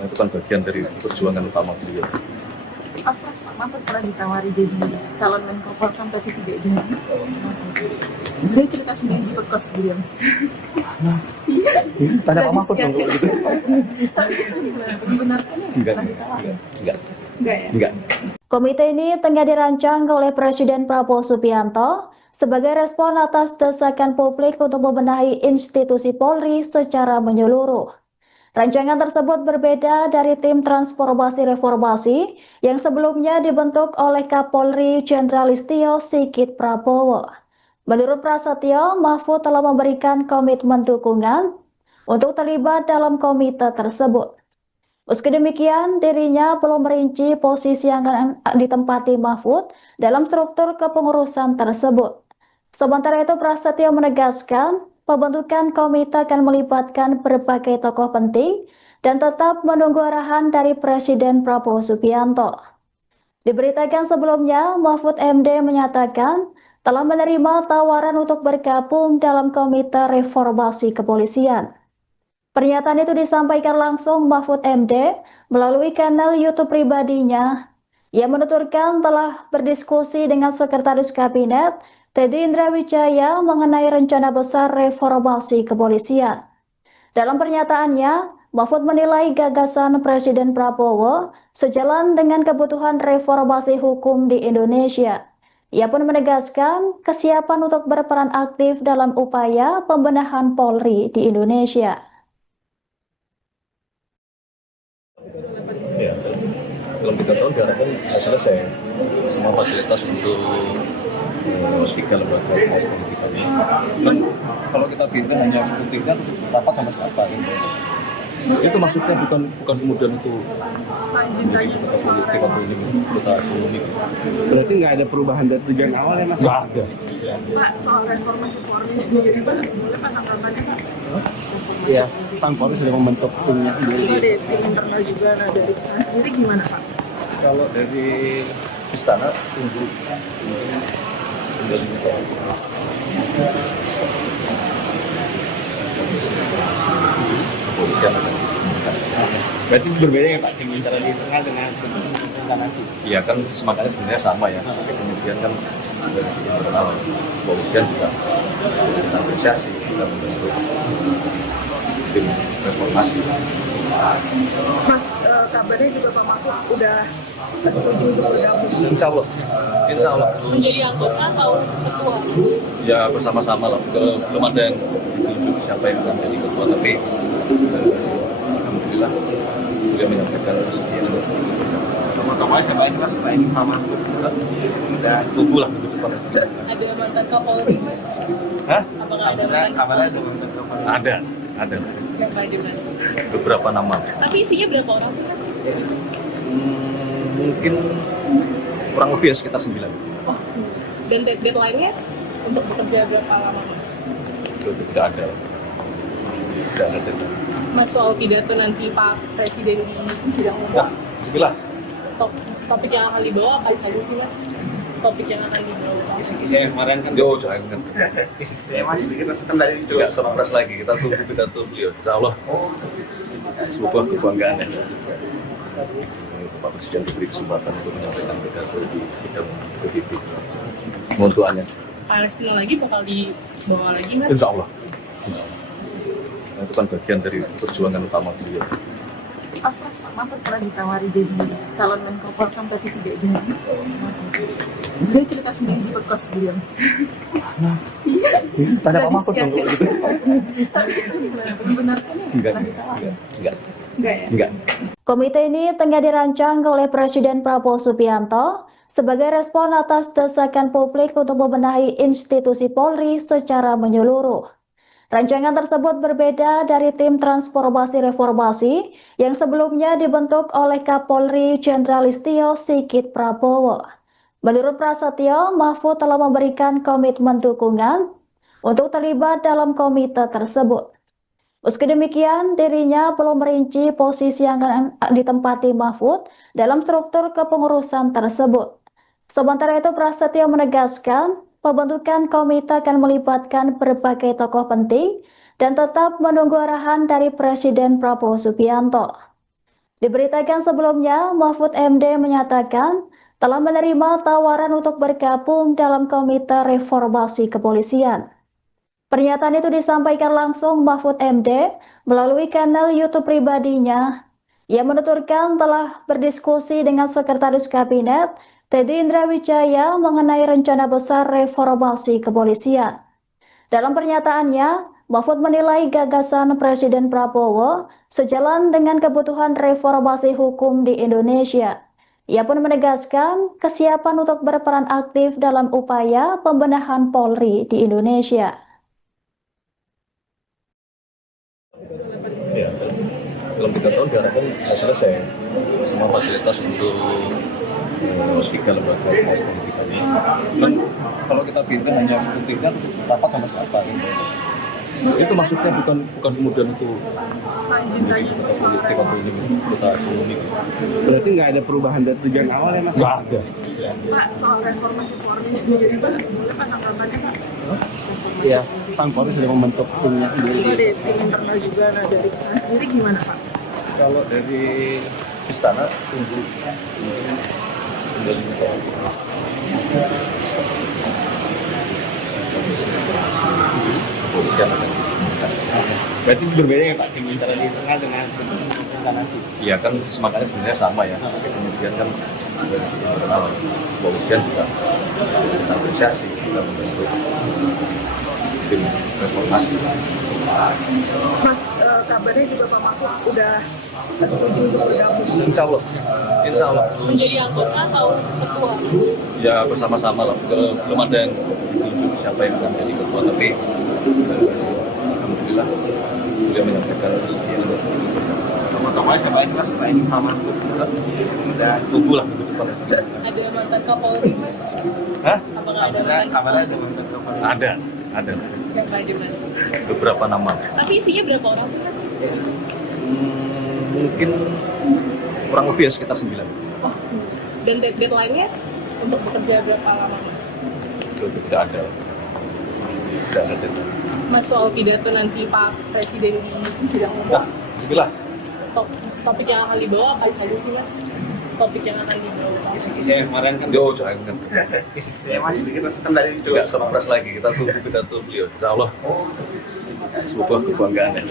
Nah, itu kan bagian dari perjuangan utama beliau. Pas Pak Mahfud pernah ditawari jadi calon Menko Polkam tapi tidak jadi. Beliau cerita sendiri di podcast beliau. Tanya Pak Mahfud dong kalau gitu. Tapi membenarkannya Enggak. pernah ditawari. Enggak. Enggak ya? Enggak. Komite ini tengah dirancang oleh Presiden Prabowo Subianto sebagai respon atas desakan publik untuk membenahi institusi Polri secara menyeluruh. Rancangan tersebut berbeda dari tim transformasi reformasi yang sebelumnya dibentuk oleh Kapolri Jenderal Listio Sigit Prabowo. Menurut Prasetyo, Mahfud telah memberikan komitmen dukungan untuk terlibat dalam komite tersebut. Meski demikian, dirinya belum merinci posisi yang akan ditempati Mahfud dalam struktur kepengurusan tersebut. Sementara itu, Prasetyo menegaskan pembentukan komite akan melibatkan berbagai tokoh penting dan tetap menunggu arahan dari Presiden Prabowo Subianto. Diberitakan sebelumnya, Mahfud MD menyatakan telah menerima tawaran untuk bergabung dalam komite reformasi kepolisian. Pernyataan itu disampaikan langsung Mahfud MD melalui kanal YouTube pribadinya. Ia menuturkan telah berdiskusi dengan Sekretaris Kabinet Teddy Indrawijaya mengenai rencana besar reformasi kepolisian. Dalam pernyataannya, Mahfud menilai gagasan Presiden Prabowo sejalan dengan kebutuhan reformasi hukum di Indonesia. Ia pun menegaskan kesiapan untuk berperan aktif dalam upaya pembenahan Polri di Indonesia. Ya, dalam 3 tahun diharapkan bisa selesai semua fasilitas untuk 3 lembaga ormas pendidikan ini. Dan kalau kita pindah hanya eksekutifnya terus rapat sama siapa gitu. Itu maksudnya bukan kemudian itu politik atau ini kita ekonomi. Berarti nggak ada perubahan dari tujuan awal ya Mas? Nggak ada. Pak, soal reformasi Polri sendiri Pak, boleh Pak tanggapannya Pak? Iya, Kang Polri sudah membentuk timnya Itu sendiri. ada tim internal juga, nah dari istana sendiri gimana Pak? Kalau dari istana tunggu kepolisian akan. Berarti berbeda ya Pak, tim internal di internal dengan rencana nanti. Iya kan semangatnya sebenarnya sama ya, tapi kemudian kan dari internal kepolisian juga kita apresiasi, kita membentuk tim reformasi. Mas, kabarnya juga Pak Mahfud udah setuju untuk bergabung. Insya Allah, insya Allah. Menjadi anggota atau ketua? Ya bersama-sama lah. Belum ada yang ditunjuk siapa yang akan jadi ketua, tapi alhamdulillah beliau menyampaikan kesediaan untuk bergabung. Tokoh-tokohnya siapa aja Mas? Selain Pak Mahfud, Sudah tunggu lah begitu Pak. Ada mantan Kapolri, Mas? Hah? Apakah ada mantan kabarnya Kapolri? ada Ada Siapa aja, Mas? beberapa nama. Tapi isinya berapa orang sih, Mas? Mungkin kurang lebih ya sekitar 9. Oh, dan deadline-nya untuk bekerja berapa lama, Mas? Itu tidak ada deadline. Mas, soal pidato nanti Pak Presiden di sidang Ya, umum, bismillah. topik yang akan dibawa apa saja sih, Mas? Topik yang akan dibawa. Ya kemarin kan Yo, jangan. saya Mas sedikit masukan dari itu. Tidak surprise lagi, kita tunggu pidato beliau. Insya Allah sebuah kebanggaan ya. Pak Presiden diberi kesempatan untuk menyampaikan pidato di sidang PBB. Kementuannya. Palestina lagi bakal dibawa lagi, Mas? Insya Allah. Insya Allah. Nah, itu kan bagian dari perjuangan utama beliau. Pak Mahfud pernah ditawari jadi calon Menko Polhukam tapi tidak jadi. Dia cerita sendiri di podcast beliau. Tanya Pak Mahfud dong kalau gitu. Tapi benarnya Enggak, pernah ditawari. enggak, Enggak ya? enggak. Komite ini tengah dirancang oleh Presiden Prabowo Subianto sebagai respon atas desakan publik untuk membenahi institusi Polri secara menyeluruh. Rancangan tersebut berbeda dari tim transformasi reformasi yang sebelumnya dibentuk oleh Kapolri Jenderal Listio Sigit Prabowo. Menurut Prasetyo, Mahfud telah memberikan komitmen dukungan untuk terlibat dalam komite tersebut. Meski demikian, dirinya belum merinci posisi yang akan ditempati Mahfud dalam struktur kepengurusan tersebut. Sementara itu, Prasetyo menegaskan pembentukan komite akan melibatkan berbagai tokoh penting dan tetap menunggu arahan dari Presiden Prabowo Subianto. Diberitakan sebelumnya, Mahfud MD menyatakan telah menerima tawaran untuk bergabung dalam Komite Reformasi Kepolisian. Pernyataan itu disampaikan langsung Mahfud MD melalui kanal YouTube pribadinya. Ia menuturkan telah berdiskusi dengan Sekretaris Kabinet Teddy Indrawijaya mengenai rencana besar reformasi kepolisian. Dalam pernyataannya, Mahfud menilai gagasan Presiden Prabowo sejalan dengan kebutuhan reformasi hukum di Indonesia. Ia pun menegaskan kesiapan untuk berperan aktif dalam upaya pembenahan Polri di Indonesia. Ya, dalam 3 tahun diharapkan bisa selesai semua fasilitas untuk 3 lembaga ormas pendidikan ini. Kan kalau kita pimpin hanya eksekutifnya rapat sama siapa gitu. Itu maksudnya bukan kemudian itu menjadi kita politik atau ini kita ekonomi. Berarti nggak ada perubahan dari tujuan awal ya Mas? Nggak ada. Pak, soal reformasi Polri sendiri, Pak, boleh Pak tanggapannya Pak? Ya, Kang Polri sudah membentuk timnya sendiri. Ada tim internal juga, nah dari istana sendiri gimana Pak? Kalau dari istana tunggu mungkin kembali ke kepolisian akan diumumkan. Berarti berbeda ya Pak, tim internal di internal dengan rencana nanti. Iya kan semangatnya sebenarnya sama ya, tapi kemudian kan dari internal kepolisian juga kita apresiasi, kita membentuk tim reformasi. Mas, kabarnya juga Pak Mahfud udah setuju untuk bergabung. Insya Allah, insya Allah. Menjadi anggota atau ketua? Ya bersama-sama lah. Belum ada yang ditunjuk siapa yang akan jadi ketua, tapi alhamdulillah beliau menyampaikan kesediaan untuk bergabung. Tokoh-tokohnya siapa aja Mas? Selain Pak Mahfud, sudah Tunggu lah begitu Pak. Ada mantan Kapolri, Mas? Hah? Apakah ada mantan kabarnya Kapolri? dengan tokoh. Ada Siapa aja, Mas? beberapa nama. Tapi isinya berapa orang sih, Mas? Mungkin kurang lebih ya sekitar 9. Oh, dan deadline-nya untuk bekerja berapa lama, Mas? Itu tidak ada deadline. Mas, soal pidato nanti Pak Presiden di sidang Ya, umum, bismillah. topik yang akan dibawa apa saja sih mas? Topik yang akan dibawa. Saya kemarin kan Yo, jangan. saya masih sedikit kan dari itu Nggak surprise lagi, kita tunggu pidato beliau. Insya Allah, sebuah kebanggaan ya.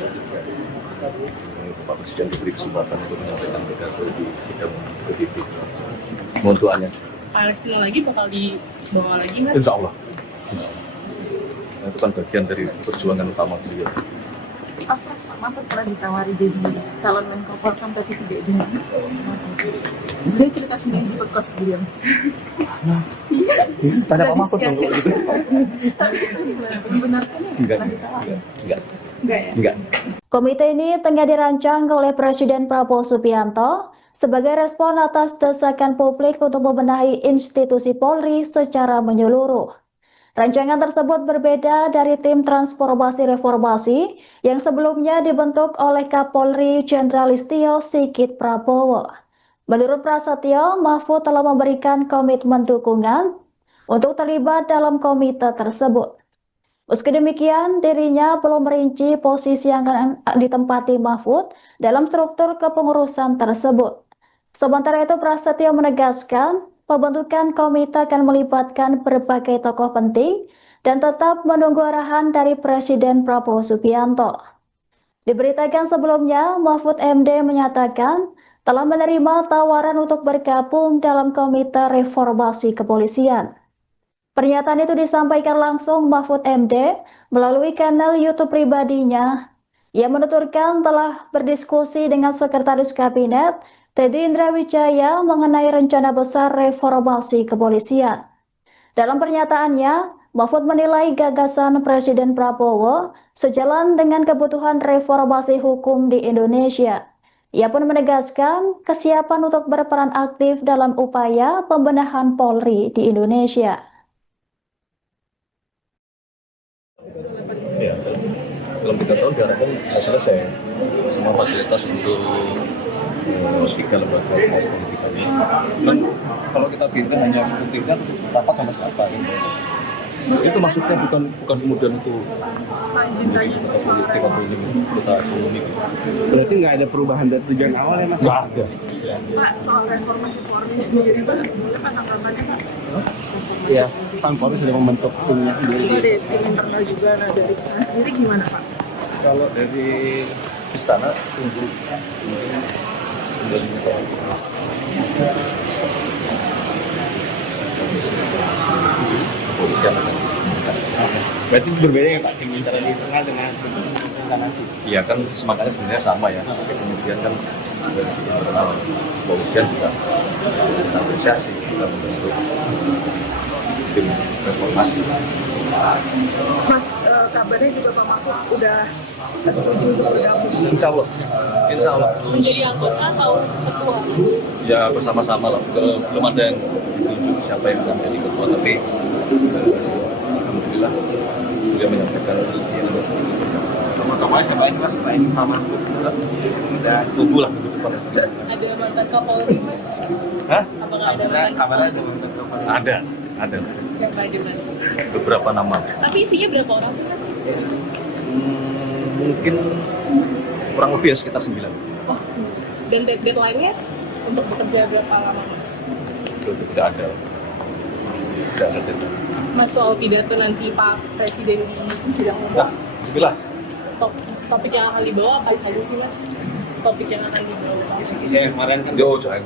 Pak Presiden diberi kesempatan untuk menyampaikan pidato di sidang PBB. Mohon doanya. Palestina lagi bakal dibawa lagi mas? Insya Allah. Nah, itu kan bagian dari perjuangan utama beliau. Pas Pak Mahfud pernah ditawari jadi calon Menko Polhukam tapi tidak jadi. Dia cerita sendiri di podcast beliau. Tanya Pak Mahfud dong kalau gitu. Tapi dibenarkannya Enggak, pernah ditawari. enggak, Enggak ya? enggak. Komite ini tengah dirancang oleh Presiden Prabowo Subianto sebagai respon atas desakan publik untuk membenahi institusi Polri secara menyeluruh. Rancangan tersebut berbeda dari tim transformasi reformasi yang sebelumnya dibentuk oleh Kapolri Jenderal Listio Sigit Prabowo. Menurut Prasetyo, Mahfud telah memberikan komitmen dukungan untuk terlibat dalam komite tersebut. Meski demikian, dirinya belum merinci posisi yang akan ditempati Mahfud dalam struktur kepengurusan tersebut. Sementara itu, Prasetyo menegaskan pembentukan komite akan melibatkan berbagai tokoh penting dan tetap menunggu arahan dari Presiden Prabowo Subianto. Diberitakan sebelumnya, Mahfud MD menyatakan telah menerima tawaran untuk bergabung dalam Komite Reformasi Kepolisian. Pernyataan itu disampaikan langsung Mahfud MD melalui kanal YouTube pribadinya. Ia menuturkan telah berdiskusi dengan Sekretaris Kabinet Teddy Indrawijaya mengenai rencana besar reformasi kepolisian. Dalam pernyataannya, Mahfud menilai gagasan Presiden Prabowo sejalan dengan kebutuhan reformasi hukum di Indonesia. Ia pun menegaskan kesiapan untuk berperan aktif dalam upaya pembenahan Polri di Indonesia. Ya, dalam 3 tahun diharapkan bisa selesai semua fasilitas untuk 3 lembaga ormas politik ini. Dan kalau kita pindah hanya eksekutifnya rapat sama siapa gitu. Itu maksudnya bukan kemudian itu kita politik atau ini kita ekonomi. berarti nggak ada perubahan dari tujuan awal ya mas? Nggak ada. Pak, soal reformasi Polri sendiri Pak, boleh Pak tanggapannya Pak? Iya, Pan Polri sudah membentuk timnya Itu sendiri. ada tim internal juga, nah dari istana sendiri gimana Pak? Kalau dari istana tunggu kembali ke kepolisian. Berarti berbeda ya Pak, tim internal di internal dengan tim nanti. Iya kan semangatnya sebenarnya sama ya, tapi kemudian kan dari internal kepolisian juga kita apresiasi kita membentuk tim reformasi. Mas, kabarnya juga Pak Mahfud udah setuju untuk bergabung. Insya Allah, insya Allah. Menjadi anggota atau ketua? Ya bersama-sama lah. Belum ada yang ditunjuk siapa yang akan jadi ketua, tapi alhamdulillah dia menyampaikan kesediaan untuk Tokoh-tokohnya siapa ini mas? Selain Pak Mahfud, terus sudah tunggu lah minggu depan. Ada mantan Kapolri mas? Hah? Apakah ada mantan kabarnya Kapolri? ada membentuk Ada Siapa aja mas? beberapa nama. Tapi isinya berapa orang sih mas? Mungkin kurang lebih ya sekitar 9. Oh, dan deadline-nya untuk bekerja berapa lama mas? Itu tidak ada deadline. Mas, soal pidato nanti Pak Presiden di sidang Nah, umum, bismillah. topik yang akan dibawa apa saja sih mas? Topik yang akan dibawa. saya kemarin kan Yo, jangan.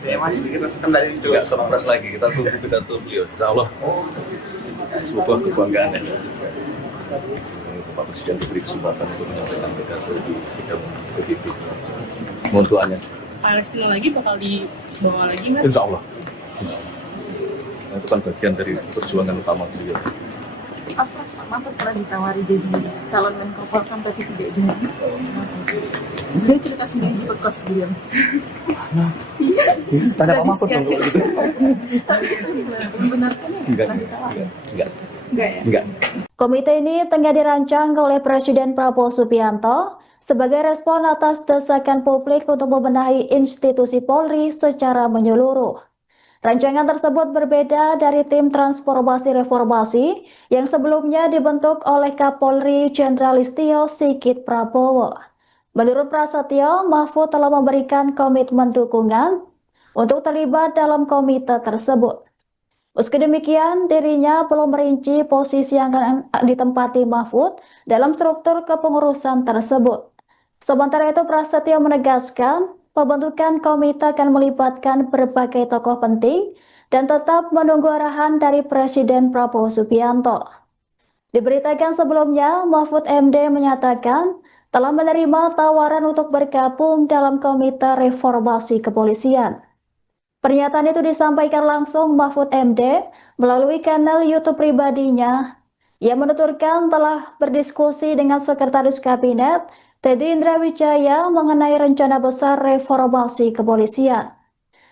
saya masih sedikit kan dari itu Nggak surprise lagi, kita tunggu pidato beliau. Insya Allah, sebuah kebanggaan ya. Pak Presiden diberi kesempatan untuk menyampaikan pidato di sidang PBB. Mohon doanya. Palestina lagi bakal dibawa lagi mas? Insya Allah. Nah, itu kan bagian dari perjuangan utama beliau. Pas Pak Mahfud pernah ditawari jadi calon Menko Polhukam tapi tidak jadi. Dia cerita sendiri di podcast beliau. Tanya Pak Mahfud dong kalau gitu. Tapi dibenarkannya Enggak, pernah ditawari. enggak, Enggak ya? enggak. Komite ini tengah dirancang oleh Presiden Prabowo Subianto sebagai respon atas desakan publik untuk membenahi institusi Polri secara menyeluruh. Rancangan tersebut berbeda dari tim transformasi reformasi yang sebelumnya dibentuk oleh Kapolri Jenderal Listio Sigit Prabowo. Menurut Prasetyo, Mahfud telah memberikan komitmen dukungan untuk terlibat dalam komite tersebut. Meski demikian, dirinya belum merinci posisi yang akan ditempati Mahfud dalam struktur kepengurusan tersebut. Sementara itu, Prasetyo menegaskan pembentukan komite akan melibatkan berbagai tokoh penting dan tetap menunggu arahan dari Presiden Prabowo Subianto. Diberitakan sebelumnya, Mahfud MD menyatakan telah menerima tawaran untuk bergabung dalam Komite Reformasi Kepolisian. Pernyataan itu disampaikan langsung Mahfud MD melalui kanal YouTube pribadinya. Ia menuturkan telah berdiskusi dengan Sekretaris Kabinet Teddy Indrawijaya mengenai rencana besar reformasi kepolisian.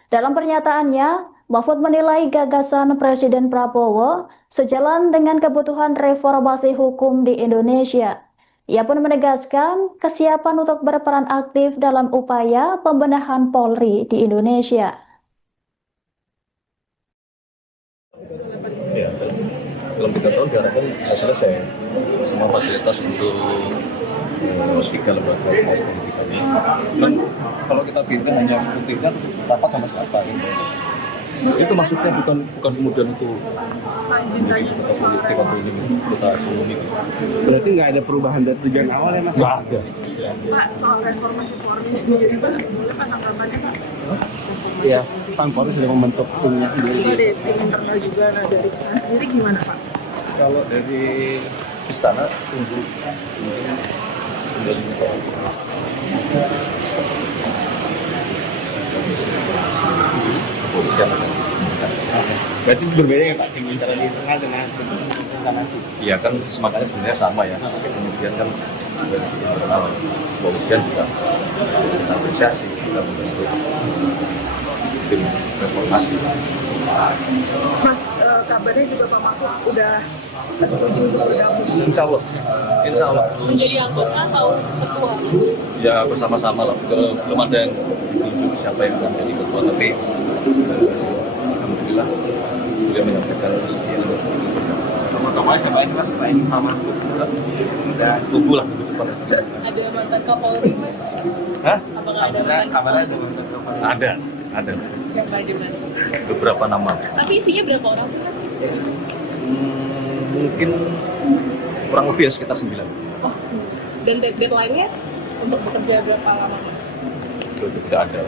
Dalam pernyataannya, Mahfud menilai gagasan Presiden Prabowo sejalan dengan kebutuhan reformasi hukum di Indonesia. Ia pun menegaskan kesiapan untuk berperan aktif dalam upaya pembenahan Polri di Indonesia. Ya, dalam 3 tahun diharapkan bisa selesai semua fasilitas untuk 3 lembaga ormas pendidikan ini. Dan kalau kita bikin hanya eksekutifnya, rapat sama siapa gitu. Itu maksudnya bukan kemudian itu menjadi kota politik atau ini kota ekonomi. Berarti nggak ada perubahan dari tujuan awal ya Mas? Nggak ada. Pak, soal reformasi Polri sendiri, Pak, boleh Pak tanggapannya, Pak? Ya, Pan Polri sudah membentuk timnya sendiri. Ada tim internal juga, nah dari istana sendiri gimana, Pak? Kalau dari istana tunggu kembali kepolisian. Berarti berbeda ya Pak, tim internal di internal dengan tim internal nanti. Iya kan semangatnya sebenarnya sama ya. Kemudian kan dari internal kepolisian juga kita apresiasi kita membentuk tim reformasi. Mas, kabarnya juga Pak Mahfud udah setuju untuk bergabung. Insya Allah. Insya Allah. Menjadi anggota atau ketua? Ya bersama-sama lah. Belum ada yang ditunjuk siapa yang akan jadi ketua, tapi alhamdulillah beliau menyampaikan posisi yang Tokoh-tokohnya siapa ini Mas? Selain Pak Mahfud. sudah tunggu lah di depan. Ada mantan Kapolri, Mas? Hah? Apakah ada mantan Kabarnya Kapolri? Ada Siapa aja, Mas? beberapa nama. Tapi isinya berapa orang sih, Mas? Mungkin kurang lebih ya sekitar 9. Oh, dan deadline-nya untuk bekerja berapa lama, Mas? Itu tidak ada.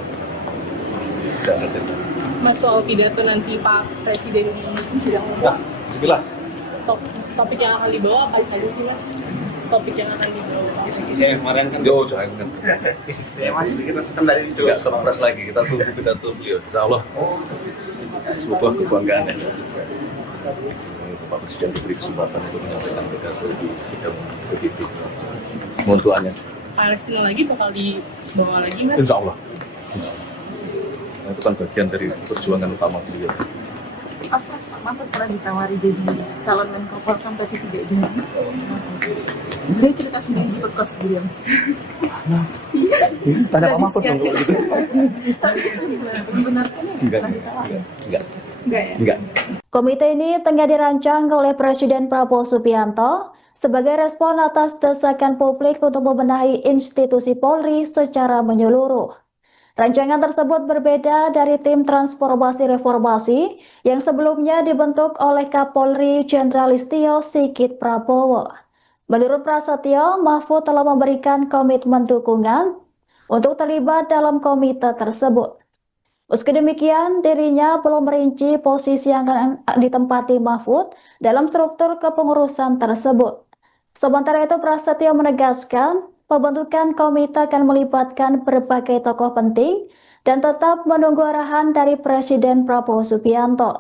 Tidak ada. Mas, soal pidato nanti Pak Presiden sedang Nah, bismillah. topik yang akan dibawa apa saja sih, Mas? Topik yang akan dibawa. Saya kemarin kan Yo, jangan. saya Mas sedikit kan dari itu. Tidak surprise lagi. Kita tunggu pidato beliau. Insya Allah. Sebuah kebanggaan ya. Pak Presiden diberi kesempatan untuk menyampaikan pidato di sidang begitu. Mohon doanya. Palestina lagi bakal dibawa lagi, Mas? Insya Allah. Nah, itu kan bagian dari perjuangan utama beliau. Pak Mahfud pernah ditawari jadi calon Menko Polhukam tapi tidak jadi. Dia cerita sendiri di podcast beliau. Tanya Pak Mahfud dong kalau gitu. Tapi dibenarkan ya? Enggak. Pernah ditawari? Enggak. Enggak ya? Enggak. Komite ini tengah dirancang oleh Presiden Prabowo Subianto sebagai respon atas desakan publik untuk membenahi institusi Polri secara menyeluruh. Rancangan tersebut berbeda dari tim transformasi reformasi yang sebelumnya dibentuk oleh Kapolri Jenderal Listio Sigit Prabowo. Menurut Prasetyo, Mahfud telah memberikan komitmen dukungan untuk terlibat dalam komite tersebut. Meski demikian, dirinya belum merinci posisi yang akan ditempati Mahfud dalam struktur kepengurusan tersebut. Sementara itu, Prasetyo menegaskan pembentukan komite akan melibatkan berbagai tokoh penting dan tetap menunggu arahan dari Presiden Prabowo Subianto.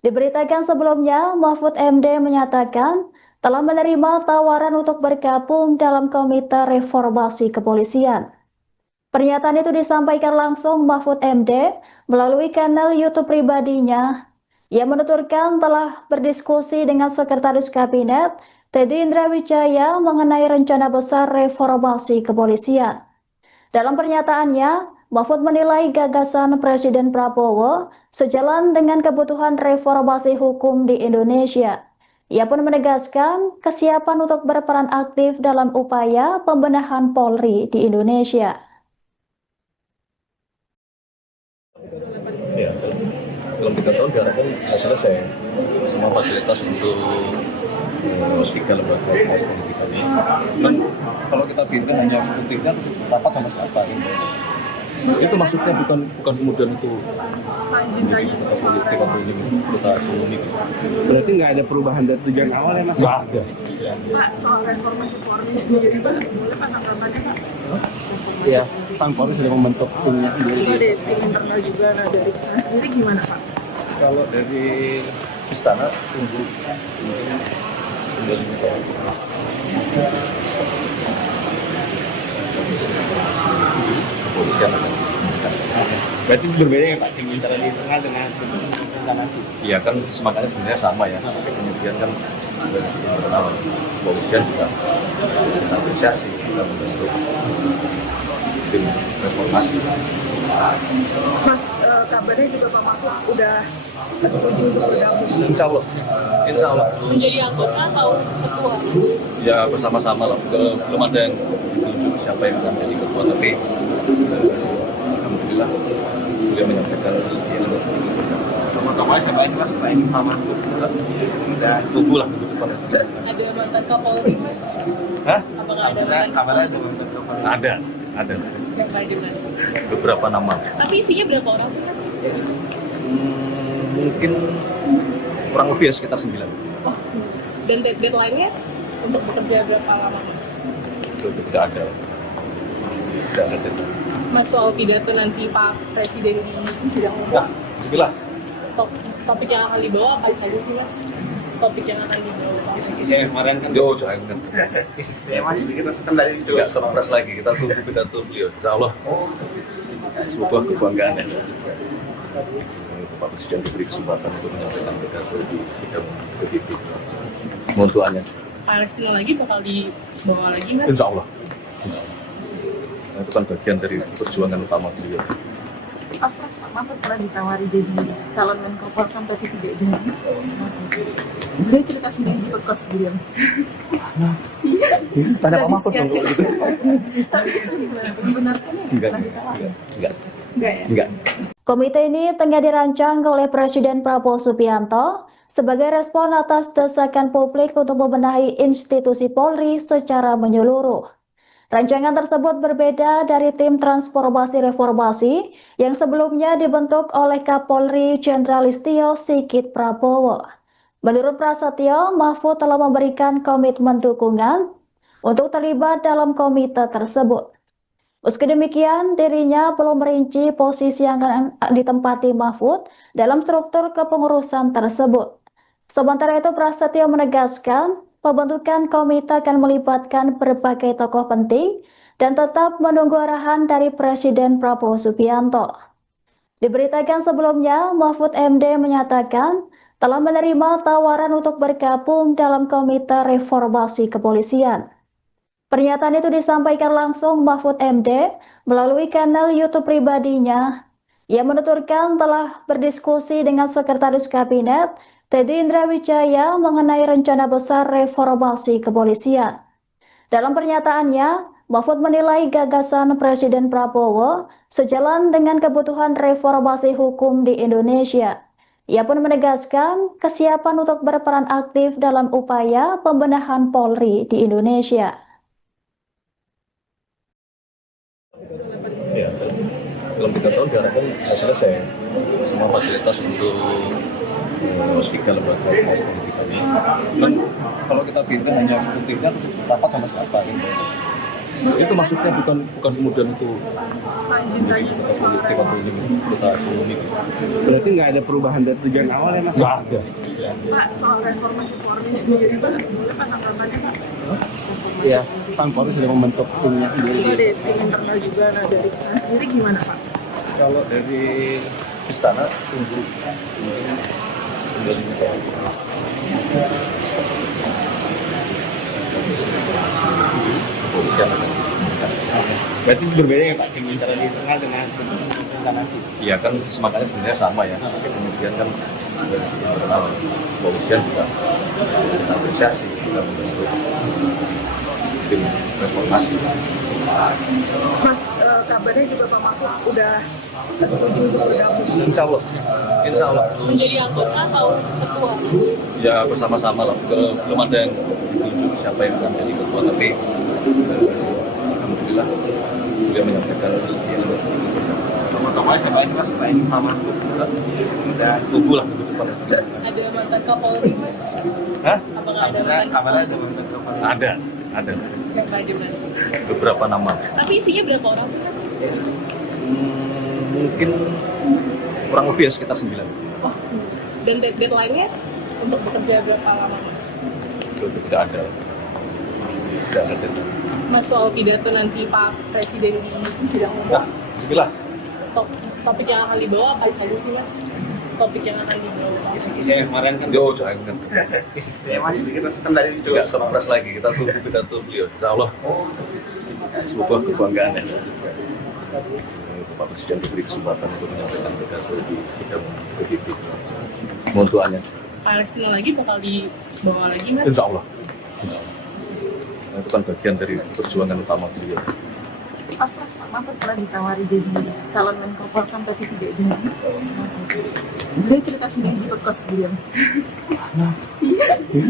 Diberitakan sebelumnya, Mahfud MD menyatakan telah menerima tawaran untuk bergabung dalam Komite Reformasi Kepolisian. Pernyataan itu disampaikan langsung Mahfud MD melalui kanal YouTube pribadinya. Ia menuturkan telah berdiskusi dengan Sekretaris Kabinet Teddy Indrawijaya mengenai rencana besar reformasi kepolisian. Dalam pernyataannya, Mahfud menilai gagasan Presiden Prabowo sejalan dengan kebutuhan reformasi hukum di Indonesia. Ia pun menegaskan kesiapan untuk berperan aktif dalam upaya pembenahan Polri di Indonesia. Ya, dalam 3 tahun diharapkan bisa selesai semua fasilitas untuk tiga lembaga ormas politik ini. Dan kalau kita pindah hanya eksekutifnya rapat sama siapa gitu. Itu maksudnya bukan kemudian itu menjadi politik atau ini kita ekonomi. Berarti nggak ada perubahan dari tujuan awal ya Mas? Nggak ada. Pak, soal reformasi Polri sendiri Pak, boleh Pak tanggapannya Pak? Ya, Pan Polri sudah membentuk timnya Itu sendiri. ada tim internal juga, nah dari istana sendiri gimana Pak? Kalau dari istana tunggu kembali ke kepolisian akan. Berarti berbeda ya Pak, tim internal di internal dengan tim reklamasi. Iya kan semangatnya sebenarnya sama ya, tapi kemudian kan dari internal kepolisian juga kita apresiasi kita membentuk tim reformasi. Mas, kabarnya juga Pak Mahfud udah setuju untuk bergabung. Insya Allah, Insya Allah. Menjadi anggota atau ketua? Ya bersama-sama lah. Belum ada yang ditunjuk siapa yang akan jadi ketua, tapi alhamdulillah beliau menyampaikan kesediaan untuk bergabung. Sama-sama siapa aja Mas? Selain Pak Mahfud, sudah Tunggu lah minggu depan. Ada mantan Kapolri, Mas? Hah? Apakah ada mantan kabarnya Kapolri? juga bentuk Ada Siapa aja, Mas? beberapa nama. Tapi isinya berapa orang sih, Mas? Mungkin kurang lebih ya sekitar 9. Oh, dan deadline-nya untuk bekerja berapa lama, Mas? Tidak ada deadline. Mas, soal pidato nanti Pak Presiden di sidang Ya, umum, bismillah. topik yang akan dibawa apa saja sih, Mas? Topik yang akan dibawa. Ya, kemarin kan Yo, jangan. saya Mas sedikit Mas kan dari itu. Tidak surprise lagi, kita tunggu pidato beliau. Insya Allah sebuah kebanggaan ya. Pak Presiden diberi kesempatan untuk menyampaikan pidato di sidang PBB. Mohon doanya. Palestina lagi bakal dibawa lagi, Mas? Insya Allah. Nah, itu kan bagian dari perjuangan utama beliau. Pas Pak Mahfud pernah ditawari jadi calon Menko Polkam tapi tidak jadi. Beliau cerita sendiri di podcast beliau. Tanya Pak Mahfud dong kalau gitu. Tapi itu gimana? Membenarkannya Enggak, pernah ditawari? enggak, Enggak ya? enggak. Komite ini tengah dirancang oleh Presiden Prabowo Subianto sebagai respon atas desakan publik untuk membenahi institusi Polri secara menyeluruh. Rancangan tersebut berbeda dari tim transformasi reformasi yang sebelumnya dibentuk oleh Kapolri Jenderal Listio Sigit Prabowo. Menurut Prasetyo, Mahfud telah memberikan komitmen dukungan untuk terlibat dalam komite tersebut. Meski demikian, dirinya belum merinci posisi yang akan ditempati Mahfud dalam struktur kepengurusan tersebut. Sementara itu, Prasetyo menegaskan pembentukan komite akan melibatkan berbagai tokoh penting dan tetap menunggu arahan dari Presiden Prabowo Subianto. Diberitakan sebelumnya, Mahfud MD menyatakan telah menerima tawaran untuk bergabung dalam Komite Reformasi Kepolisian. Pernyataan itu disampaikan langsung Mahfud MD melalui kanal YouTube pribadinya. Ia menuturkan telah berdiskusi dengan Sekretaris Kabinet Teddy Indrawijaya mengenai rencana besar reformasi kepolisian. Dalam pernyataannya, Mahfud menilai gagasan Presiden Prabowo sejalan dengan kebutuhan reformasi hukum di Indonesia. Ia pun menegaskan kesiapan untuk berperan aktif dalam upaya pembenahan Polri di Indonesia. Ya, dalam 3 tahun diharapkan bisa selesai semua fasilitas untuk tiga lembaga ormas politik ini. Dan kalau kita pindah hanya eksekutifnya rapat sama siapa gitu. Itu maksudnya bukan kemudian itu menjadi politik atau ini kita ekonomi. Berarti nggak ada perubahan dari tujuan awal ya Mas? Nggak ada. Pak, soal reformasi Polri sendiri Pak, boleh Pak tanggapannya Pak? Ya, Pan Polri sudah membentuk timnya Itu sendiri. ada tim internal juga, nah dari istana sendiri gimana Pak? Kalau dari istana tunggu kembali ke kepolisian akan. Berarti berbeda ya Pak, tim internal di internal dengan tim reklamasi. Iya kan semangatnya sebenarnya sama ya, tapi kemudian kan dari internal kepolisian juga kita apresiasi, kita membentuk tim reformasi. Mas, kabarnya juga Pak Mahfud udah setuju untuk bergabung. Insya Allah, insya Allah. Menjadi anggota atau ketua? Ya bersama-sama lah. Belum ada yang ditunjuk siapa yang akan jadi ketua, tapi alhamdulillah beliau menyampaikan kesediaan. Tokoh-tokohnya siapa aja mas? Selain Pak Mahfud, sudah Tunggu lah minggu depan. Ada mantan Kapolri, Mas? Hah? Apakah ada mantan kabarnya ada Kapolri? mantan Kapolri. Ada Siapa aja, Mas? beberapa nama. Tapi isinya berapa orang sih, Mas? Mungkin kurang lebih ya sekitar 9. Oh, dan deadline-nya untuk bekerja berapa lama, Mas? Itu tidak ada. Tidak ada. Mas, soal pidato nanti Pak Presiden di sidang Nah, umum, bismillah. topik yang akan dibawa apa saja sih, Mas? Topik yang akan dibawa. Kisi-kisinya kemarin kan. Yo, jangan. Kisi-kisinya mas, sedikit mas kan dari itu. Tidak surprise lagi, kita tunggu pidato beliau. Insya Allah sebuah kebanggaan ya. Pak Presiden diberi kesempatan untuk menyampaikan pidato di sidang PBB. Mohon doanya. Palestina lagi bakal dibawa lagi, Mas? Insya Allah. Insya Allah. Nah, itu kan bagian dari perjuangan utama beliau. Pak Mahfud pernah ditawari jadi calon Menko Polkam tapi tidak jadi. Dia cerita sendiri di podcast beliau.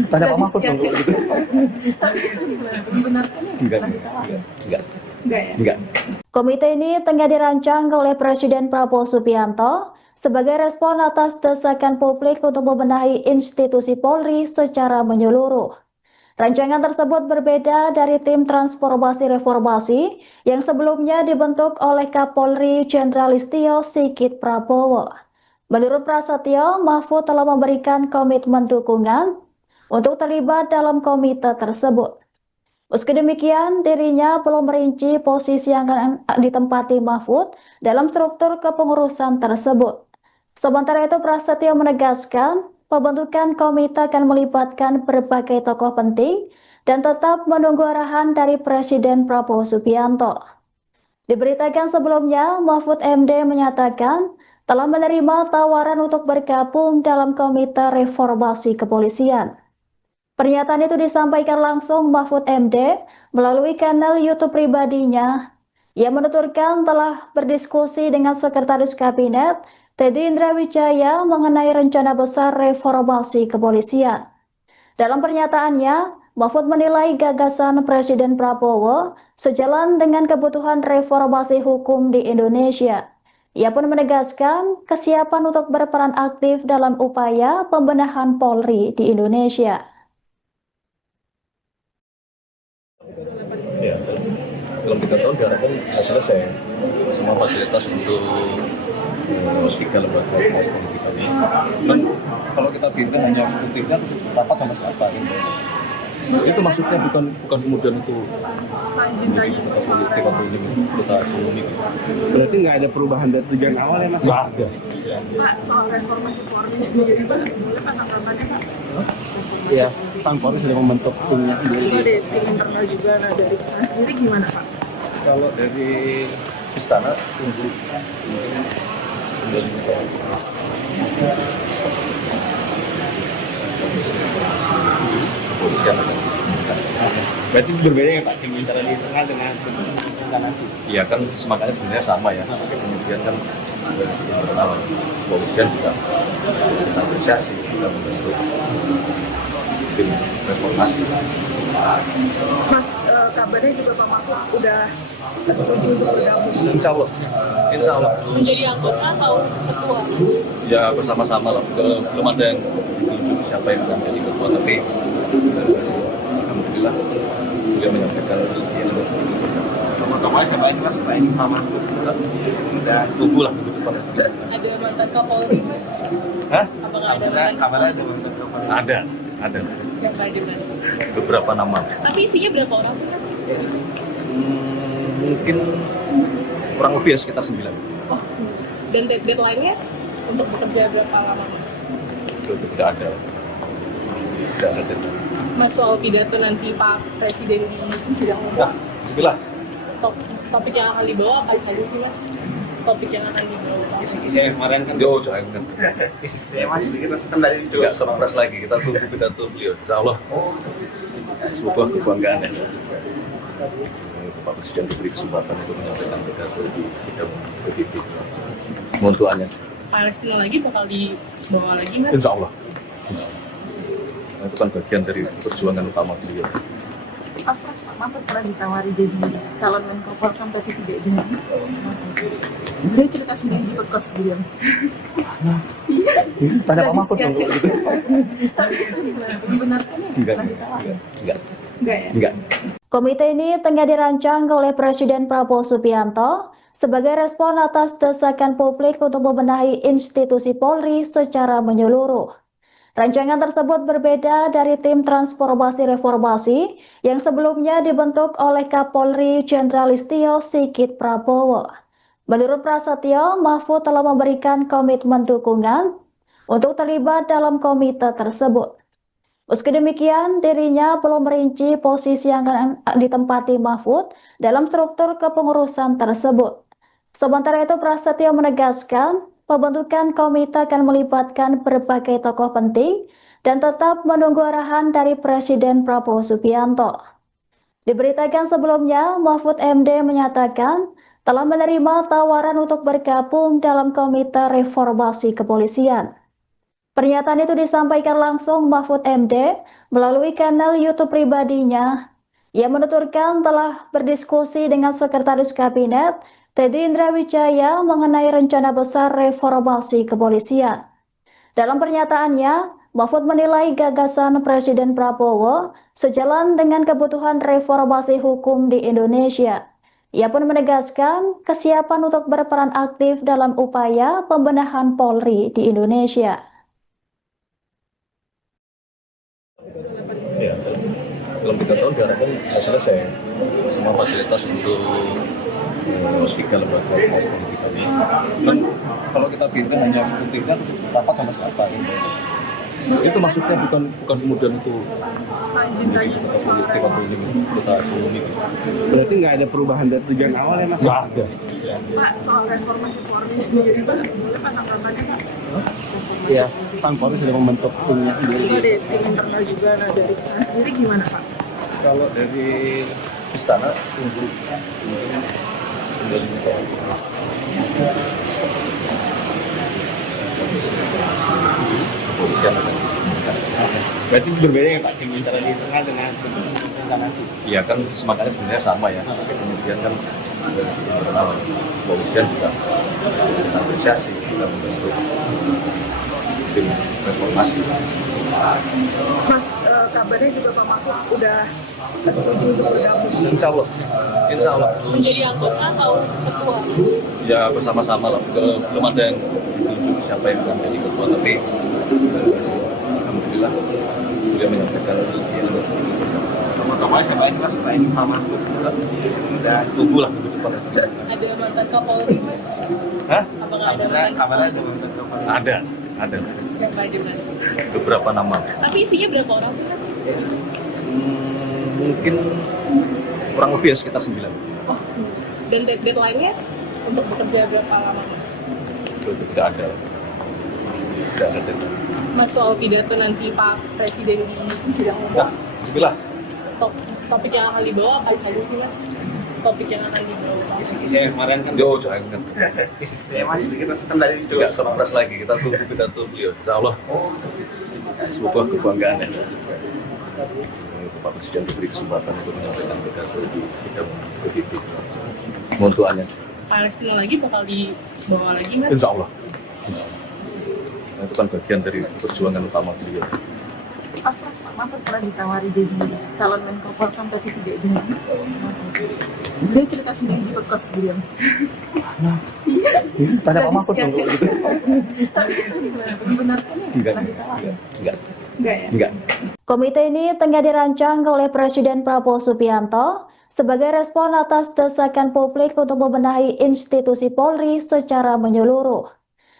Tanya Pak Mahfud dong kalau gitu. Tapi membenarkannya Enggak. pernah ditawari. Enggak. Enggak ya? Enggak. Komite ini tengah dirancang oleh Presiden Prabowo Subianto sebagai respon atas desakan publik untuk membenahi institusi Polri secara menyeluruh. Rancangan tersebut berbeda dari tim transformasi reformasi yang sebelumnya dibentuk oleh Kapolri Jenderal Listio Sigit Prabowo. Menurut Prasetyo, Mahfud telah memberikan komitmen dukungan untuk terlibat dalam komite tersebut. Meski demikian, dirinya belum merinci posisi yang akan ditempati Mahfud dalam struktur kepengurusan tersebut. Sementara itu, Prasetyo menegaskan pembentukan komite akan melibatkan berbagai tokoh penting dan tetap menunggu arahan dari Presiden Prabowo Subianto. Diberitakan sebelumnya, Mahfud MD menyatakan telah menerima tawaran untuk bergabung dalam Komite Reformasi Kepolisian. Pernyataan itu disampaikan langsung Mahfud MD melalui kanal YouTube pribadinya. Ia menuturkan telah berdiskusi dengan Sekretaris Kabinet Teddy Indrawijaya mengenai rencana besar reformasi kepolisian. Dalam pernyataannya, Mahfud menilai gagasan Presiden Prabowo sejalan dengan kebutuhan reformasi hukum di Indonesia. Ia pun menegaskan kesiapan untuk berperan aktif dalam upaya pembenahan Polri di Indonesia. Ya, dalam 3 tahun diharapkan bisa selesai semua fasilitas untuk 3 lembaga ormas pendidikan ini. Dan kalau kita bimbing hanya eksekutifnya, rapat sama siapa gitu. Itu maksudnya bukan kemudian itu menjadi kita politik atau ini kita ekonomi. Berarti nggak ada perubahan dari tujuan awal ya mas? Nggak ada. Pak, soal reformasi Polri sendiri, Pak, boleh Pak tanggapannya Pak? Iya, Pan Polri sudah membentuk timnya Itu sendiri. ada tim internal juga, nah dari istana sendiri gimana Pak? Kalau dari istana tunggu kembali ke kepolisian. Berarti berbeda ya Pak, tim internal di internal dengan tim internal nanti. Iya kan semangatnya sebenarnya sama ya. Kemudian kan internal kepolisian juga kita apresiasi, kita membentuk tim reformasi. Mas, kabarnya juga Pak Mahfud udah setuju untuk bergabung. Insya Allah, insya Allah. Menjadi anggota atau ketua? Ya bersama-sama lah. Belum ada yang ditunjuk siapa yang akan jadi ketua, tapi alhamdulillah beliau menyampaikan kesediaan. Tokoh-tokohnya siapa aja mas? Selain Pak Mahfud, sudah. Tunggu lah minggu depan. Ada mantan Kapolri, Mas? Hah? Apakah ada mantan Kabarnya ada Kapolri? mantan Kapolri. Ada Siapa aja, Mas? beberapa nama. Tapi isinya berapa orang sih, Mas? Mungkin kurang lebih ya sekitar 9. Oh, dan deadline-nya untuk bekerja berapa lama, Mas? Itu tidak ada. Tidak ada. Mas, soal pidato nanti Pak Presiden di sidang umum, Nah, bismillah. topik yang akan dibawa apa saja sih, Mas? topik yang akan dibawa? Saya kemarin kan Yo, jangan. saya masih sedikit kan dari itu Nggak surprise lagi, kita tunggu pidato beliau. Insya Allah sebuah kebanggaan ya. Pak Presiden diberi kesempatan untuk menyampaikan pidato di sidang PBB. Mohon doanya. Palestina lagi bakal dibawa lagi nggak? Insya Allah. Nah, itu kan bagian dari perjuangan utama beliau. Pras Pak Mahfud pernah ditawari jadi calon Menko Polhukam tapi tidak jadi. Dia cerita sendiri di podcast beliau. Tanya Pak Mahfud dong kalau gitu. Tapi gimana? Dibenarkan ya? Enggak, Pernah ditawari? enggak, Enggak ya? enggak. Komite ini tengah dirancang oleh Presiden Prabowo Subianto sebagai respon atas desakan publik untuk membenahi institusi Polri secara menyeluruh. Rancangan tersebut berbeda dari tim transformasi reformasi yang sebelumnya dibentuk oleh Kapolri Jenderal Listio Sigit Prabowo. Menurut Prasetyo, Mahfud telah memberikan komitmen dukungan untuk terlibat dalam komite tersebut. Meski demikian, dirinya belum merinci posisi yang akan ditempati Mahfud dalam struktur kepengurusan tersebut. Sementara itu, Prasetyo menegaskan pembentukan komite akan melibatkan berbagai tokoh penting dan tetap menunggu arahan dari Presiden Prabowo Subianto. Diberitakan sebelumnya, Mahfud MD menyatakan telah menerima tawaran untuk bergabung dalam Komite Reformasi Kepolisian. Pernyataan itu disampaikan langsung Mahfud MD melalui kanal YouTube pribadinya. Ia menuturkan telah berdiskusi dengan Sekretaris Kabinet Teddy Indrawijaya mengenai rencana besar reformasi kepolisian. Dalam pernyataannya, Mahfud menilai gagasan Presiden Prabowo sejalan dengan kebutuhan reformasi hukum di Indonesia. Ia pun menegaskan kesiapan untuk berperan aktif dalam upaya pembenahan Polri di Indonesia. Ya, dalam 3 tahun diharapkan bisa selesai semua fasilitas untuk 3 lembaga ormas politik ini. Dan kalau kita pilih hanya eksekutifnya rapat sama siapa gitu. Itu maksudnya bukan kemudian itu menjadi kita politik atau ini kita ekonomi. berarti nggak ada perubahan dari tujuan awal ya Mas? Nggak ada. Pak, soal reformasi Polri sendiri Pak, boleh Pak tanggapannya Pak? Iya, Kang Polri sudah membentuk timnya Itu sendiri. ada tim internal juga, nah dari istana sendiri gimana Pak? Kalau dari istana tunggu kepolisian ada. Berarti berbeda ya Pak, tim internal di internal dengan tim internal. Iya kan semangatnya sebenarnya sama ya. Kemudian kan dari internal kepolisian juga kita apresiasi kita membentuk tim reformasi. Mas, kabarnya juga Pak Mahfud udah setuju untuk bergabung. Insya Allah. Insya Allah. Menjadi anggota atau ketua? Ya bersama-sama lah. Belum ada yang ditunjuk siapa yang akan jadi ketua, tapi alhamdulillah beliau menyampaikan kesediaan untuk Tokoh-tokohnya siapa aja Mas? Selain Pak Mahfud, sudah tunggu lah minggu depan. Ada mantan Kapolri Mas? Hah? Apakah ada mantan kabarnya Kapolri? ada membentuk Ada Siapa aja Mas? beberapa nama. Tapi isinya berapa orang sih Mas? Mungkin kurang lebih ya sekitar 9. Oh, dan deadline-nya untuk bekerja berapa lama Mas? Itu tidak ada deadline. Mas, soal pidato nanti Pak Presiden di sidang Nah, bismillah. topik yang akan dibawa apa saja sih Mas? Topik yang akan dibawa? saya kemarin kan Yo, jangan. saya masih sedikit kan dari itu Nggak surprise lagi, kita tunggu pidato beliau. Insya Allah sebuah kebanggaan ya. Pak Presiden diberi kesempatan untuk menyampaikan pidato di sidang PBB. Mohon doanya. Palestina lagi bakal dibawa lagi Mas? Insya Allah. Nah, itu kan bagian dari perjuangan utama beliau. Pras Pak Mahfud pernah ditawari jadi calon Menko Polhukam tapi tidak jadi. Dia cerita sendiri di podcast beliau. Tanya Pak Mahfud dong kalau gitu. Tapi gimana? Dibenarkan ya? Enggak, Pernah ditawari? enggak, Enggak ya? enggak. Komite ini tengah dirancang oleh Presiden Prabowo Subianto sebagai respon atas desakan publik untuk membenahi institusi Polri secara menyeluruh.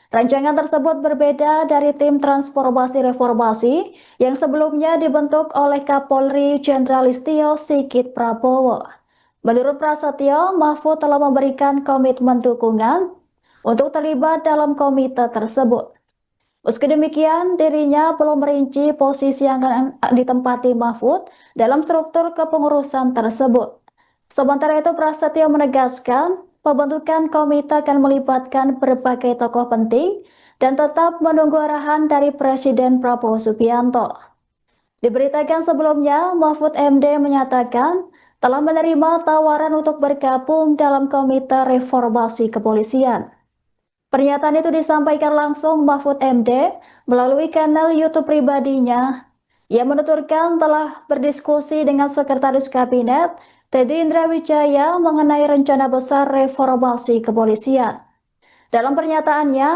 Rancangan tersebut berbeda dari tim transformasi reformasi yang sebelumnya dibentuk oleh Kapolri Jenderal Listio Sigit Prabowo. Menurut Prasetyo, Mahfud telah memberikan komitmen dukungan untuk terlibat dalam komite tersebut. Meski demikian, dirinya belum merinci posisi yang akan ditempati Mahfud dalam struktur kepengurusan tersebut. Sementara itu, Prasetyo menegaskan pembentukan komite akan melibatkan berbagai tokoh penting dan tetap menunggu arahan dari Presiden Prabowo Subianto. Diberitakan sebelumnya, Mahfud MD menyatakan telah menerima tawaran untuk bergabung dalam Komite Reformasi Kepolisian. Pernyataan itu disampaikan langsung Mahfud MD melalui kanal YouTube pribadinya. Ia menuturkan telah berdiskusi dengan Sekretaris Kabinet Teddy Indrawijaya mengenai rencana besar reformasi kepolisian. Dalam pernyataannya,